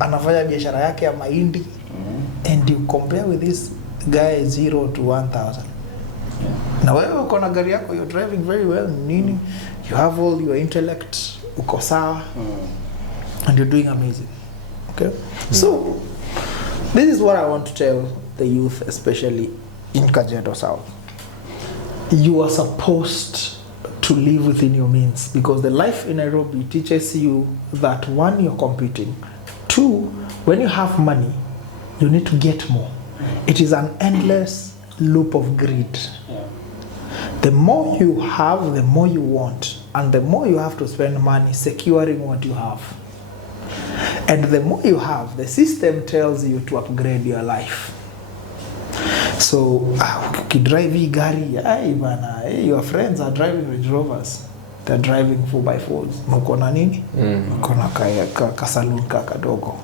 anafanya biashara yake ya mahindi, and you compare with this guy 0 to 1,000. Na wewe uko na gari yako, you're driving very well, nini, you have all your intellect, uko sawa, and you're doing amazing. Okay? So this is what I want to tell the youth, especially in Kajiado South. You are supposed to live within your means, because the life in Nairobi teaches you that, 1, you're competing. 2, when you have money, you need to get more. It is an endless loop of greed. The more you have, the more you want, and the more you have to spend money securing what you have. And the more you have, the system tells you to upgrade your life. So, ukidrive gari, your friends are driving Range Rovers. They're driving 4x4s. Mko na nini? Mko na ka saloon kadogo.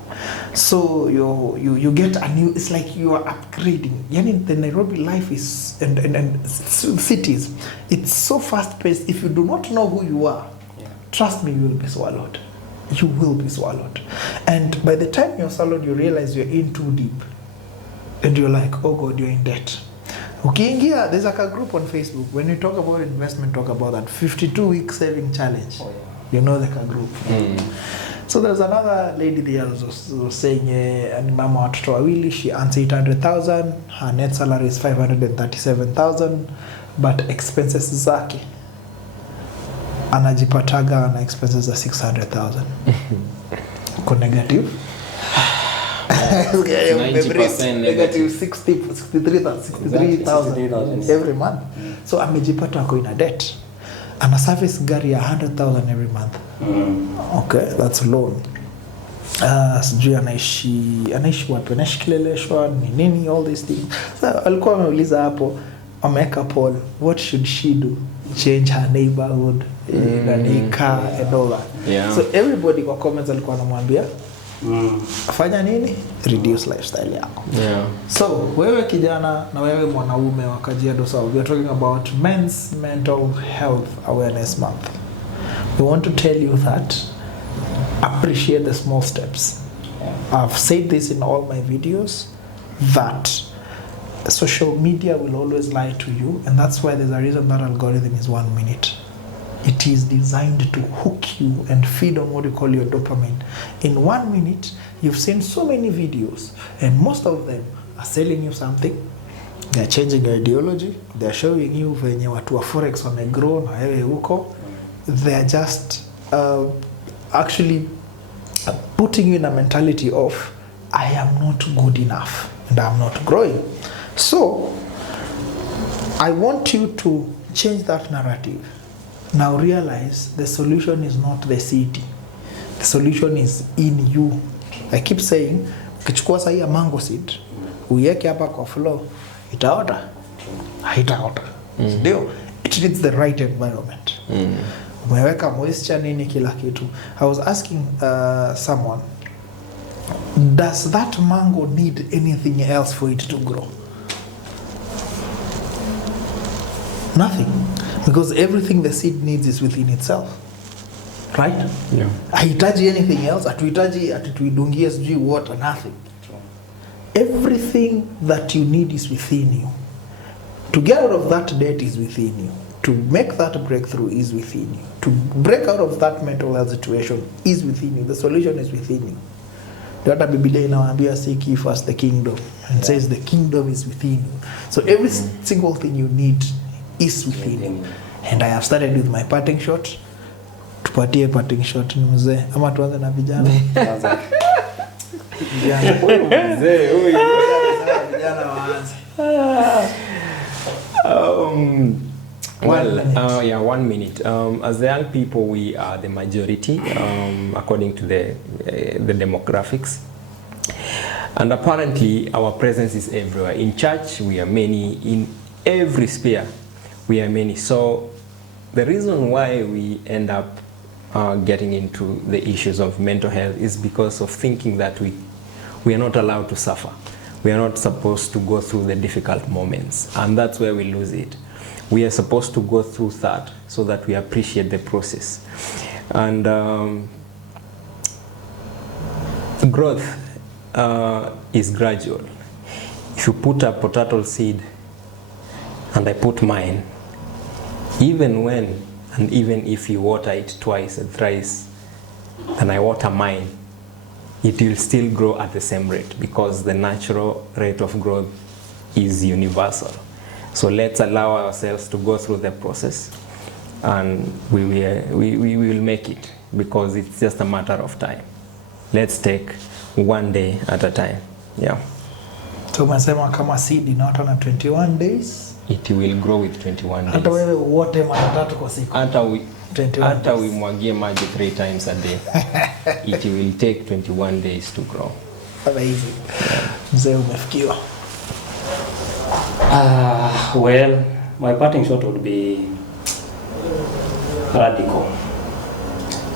So you get a new, it's like you are upgrading. Yani the Nairobi life is, and cities, it's so fast paced. If you do not know who you are, trust me, you will be swallowed. You will be swallowed. And by the time you're swallowed, you realize you're in too deep. And you're like, oh God, you're in debt. Okay, yeah, there's like a group on Facebook. When you talk about investment, talk about that 52-week saving challenge. You know, like a group. So there's another lady there was saying, mama watoto wawili, she earns 800,000, her net salary is 537,000, but expenses zake anajipataga na expenses za 600,000. Ko negative. Negative 63,000 every month. So amejipata ako in a debt. Ana service gari ya 100,000 every month. Okay, that's loan. Sijui anaishi wapi, anaishi Kileleshwa, nini, all these things. So alikuwa ameuliza hapo, ameweka poll, what should she do? Change her neighborhood, car and all that. So everybody kwa comments alikuwa anamwambia, fanya nini? Reduce lifestyle yako. So wewe kijana na wewe mwanaume wa Kajiado South, we are talking about Men's Mental Health Awareness Month. We want to tell you that appreciate the small steps. I've said this in all my videos, that social media will always lie to you, and that's why there's a reason that algorithm is 1 minute. It is designed to hook you and feed on what you call your dopamine. In 1 minute, you've seen so many videos, and most of them are selling you something. They're changing your ideology. They're showing you venye watu wa forex wamegrow na wewe huko. They're just actually putting you in a mentality of, I am not good enough and I'm not growing. So, I want you to change that narrative. Now realize the solution is not the city. The solution is in you. I keep saying, ukichukua sahi ya mango seed, uiweke hapa kwa floor, itaota? Haitaota. Ndio. it needs the right environment. Umeweka moisture nini kila kitu. I was asking someone, does that mango need anything else for it to grow? Nothing, because everything the seed needs is within itself, right? Yeah. Haitaji anything else. Atuhitaji atuidungie sijui water, nothing. Everything that you need is within you. To get out of that debt is within you. To make that breakthrough is within you. To break out of that mental health situation is within you. The solution is within you. The other Biblia inawaambia seek ye first the kingdom, and says the kingdom is within you. So every single thing you need is within you. And I have started with my parting shot. Tupatie parting shot ni mzee. Ama tuanze na vijana. Mzee huyu. Vijana waanze. Well, 1 minute. As the young people, we are the majority, according to the demographics. And apparently, our presence is everywhere. In church, we are many. In every sphere, we are many. So, the reason why we end up getting into the issues of mental health is because of thinking that we are not allowed to suffer. We are not supposed to go through the difficult moments. And that's where we lose it. We are supposed to go through that so that we appreciate the process. And growth is gradual. If you put a potato seed and I put mine, even when and even if you water it twice and thrice and I water mine, it will still grow at the same rate because the natural rate of growth is universal. So let's allow ourselves to go through the process, and we will make it because it's just a matter of time. Let's take one day at a time. Yeah. So umesema kama seed inaota na 21 days. It will grow with 21 days. Hata wewe wote mara 3 kwa siku. Hata we mwagie maji 3 times a day. It will take 21 days to grow. Amazing. Mzee umefikiwa. Well, my parting shot would be radical.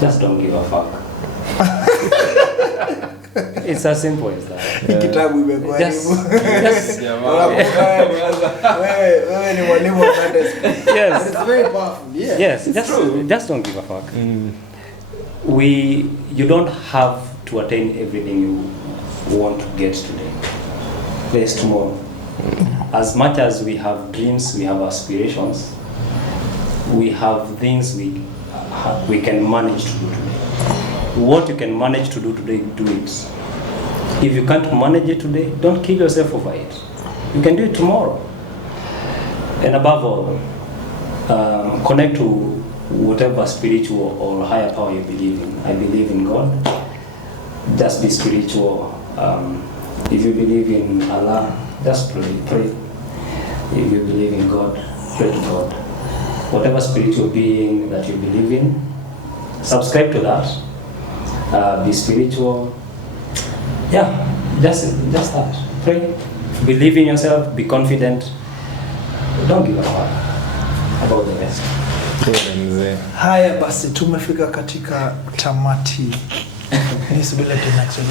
Just don't give a fuck. It's as simple as that. Kitabu imekuwa hivyo. Wewe ni mwalimu wa Sunday school. Yes. It's very powerful. Yeah. Yes, just don't give a fuck. You don't have to attain everything you want to get today. There's tomorrow. As much as we have dreams, we have aspirations, we have things we can manage to do today. What you can manage to do today, do it. If you can't manage it today, don't kill yourself over it. You can do it tomorrow. And above all, connect to whatever spiritual or higher power you believe in. I believe in God. Just be spiritual. If you believe in Allah, just pray. If you believe in God, pray to God. Whatever spiritual being that you believe in, subscribe to that. Be spiritual. Yeah, just that. Pray. Believe in yourself. Be confident. Don't give a fuck about the rest. Haya basi tumefika katika tamati. News bulletin actually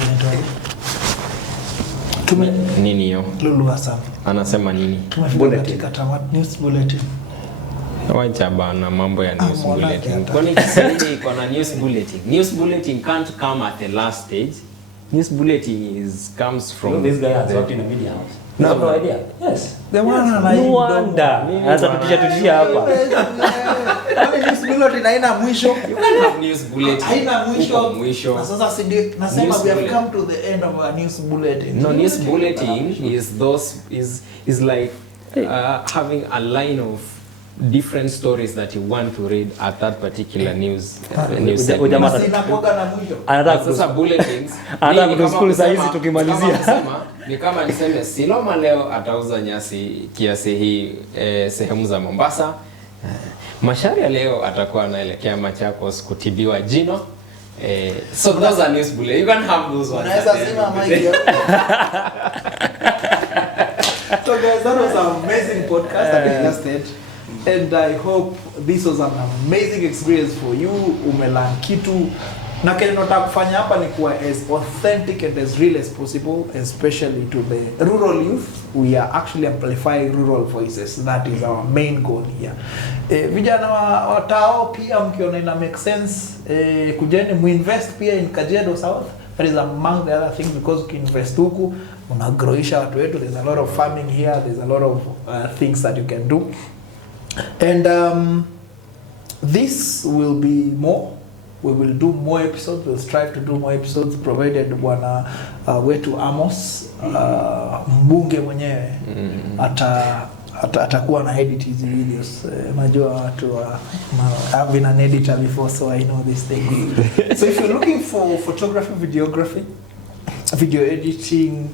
nini hiyo? Lulu Hassan Anasema nini? Tumefika katika tamati news bulletin. Wacha bana mambo ya news bulletin. Kwani Kiswahili iko na news bulletin? News bulletin can't come at the last stage. News bulletin comes from this guy has worked in a media house. No idea. Yes. The one No wonder. Sasa tutishia hapa. Kwani news bulletin haina mwisho? You can't have news bulletin. Haina mwisho. Na sasa si ndio nasema we have come to the end of our news bulletin. No, news bulletin is like having a line of different stories that you want to read at that particular news segment. Inakuwa na mwisho. Sasa bulletins anataka kutuskulu saa hizi tukimalizia. Ni kama niseme Siloma leo atauza nyasi kiasi hii sehemu za Mombasa. Macharia leo atakuwa anaelekea Machakos kutibiwa jino. So those are news bulletins. You can have those ones. Unaweza sema Mike. So guys, that was an amazing podcast that we just did. And I hope this was an amazing experience for you. Umelearn kitu. Na kile nataka kufanya hapa ni kuwa as authentic and as real as possible, especially to the rural youth. We are actually amplifying rural voices. That is our main goal here. Vijana wa tao pia mkiona ina make sense, kujeni muinvest pia in Kajiado South. That is among the other things, because ukiinvest huku unagroisha watu wetu. There's a lot of farming here. There's a lot of things that you can do. And this will be more. We will do more episodes. We'll strive to do more episodes, provided bwana wetu Amos mbunge mwenyewe atakuwa na edit hizi videos. Najua watu I've been an editor before, so I know these things. So if you're looking for photography, videography, video editing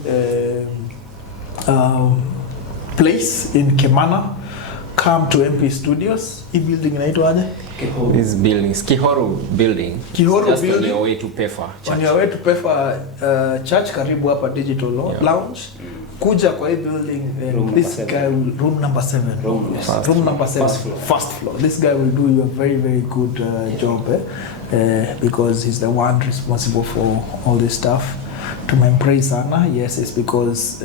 place in Kemana, come to MP Studios. Hii building inaitwa aje? This building is Kihoru building. Kihoru just building. On your way to Pefa Church. On your way to Pefa Church, karibu hapa Digital Lounge. Kuja kwa hii building, this guy will, room number 7. Room number 7. First floor. This guy will do you a very, very good job, because he's the one responsible for all this stuff. To my praise, Anna, yes, it's because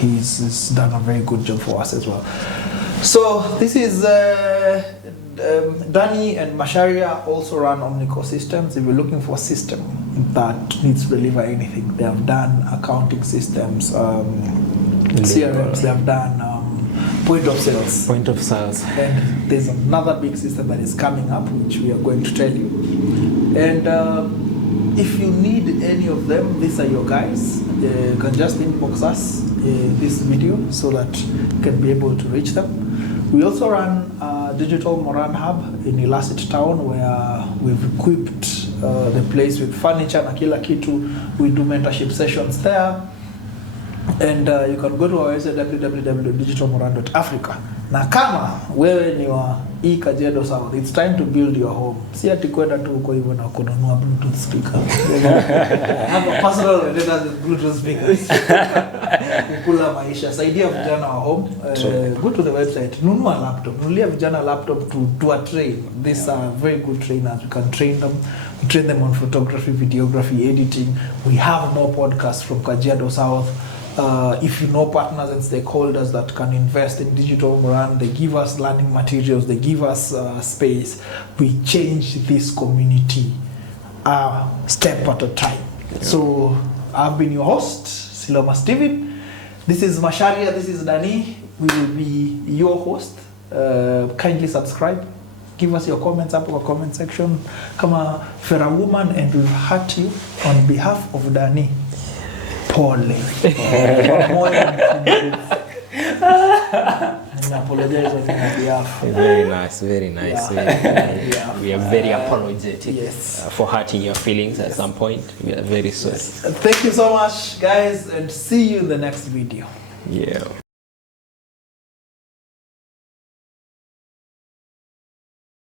he's done a very good job for us as well. So this is Danny and Masharia also run Omnico Systems. If you're looking for a system that needs to deliver anything, they have done accounting systems, CRMs, they have done point of sales. Point of sales. And there's another big system that is coming up, which we are going to tell you. And if you need any of them, these are your guys. You can just inbox us this video so that you can be able to reach them. We also run a digital Moran hub in Illicit town, where we've equipped the place with furniture na kila kitu. We do mentorship sessions there. And you can go to our website www.digitalmoran.africa. Na kama wewe ni wa Kajiado South, it's time to build your home. Si ati kwenda tu huko hivyo na kununua Bluetooth speaker. Have a personal vendetta with Bluetooth speakers. Kukula maisha. Saidia vijana wa home. Go to the website. Nunua laptop. Nunulia vijana laptop to a train. These are very good trainers. You can train them. We train them on photography, videography, editing. We have more podcasts from Kajiado South. If you know partners and stakeholders that can invest in Digital Moran, they give us learning materials, they give us space. We change this community step at a time. Yeah. So I've been your host, Siloma Steven. This is Masharia, this is Dani. We will be your host. Kindly subscribe. Give us your comments up in the comment section. Kama Fera woman, and we've hurt you on behalf of Dani. Pole. I apologize on behalf. Very nice, very nice. Yeah. We are very apologetic, yes, for hurting your feelings at some point. We are very sorry. Thank you so much, guys, and see you in the next video. Yeah.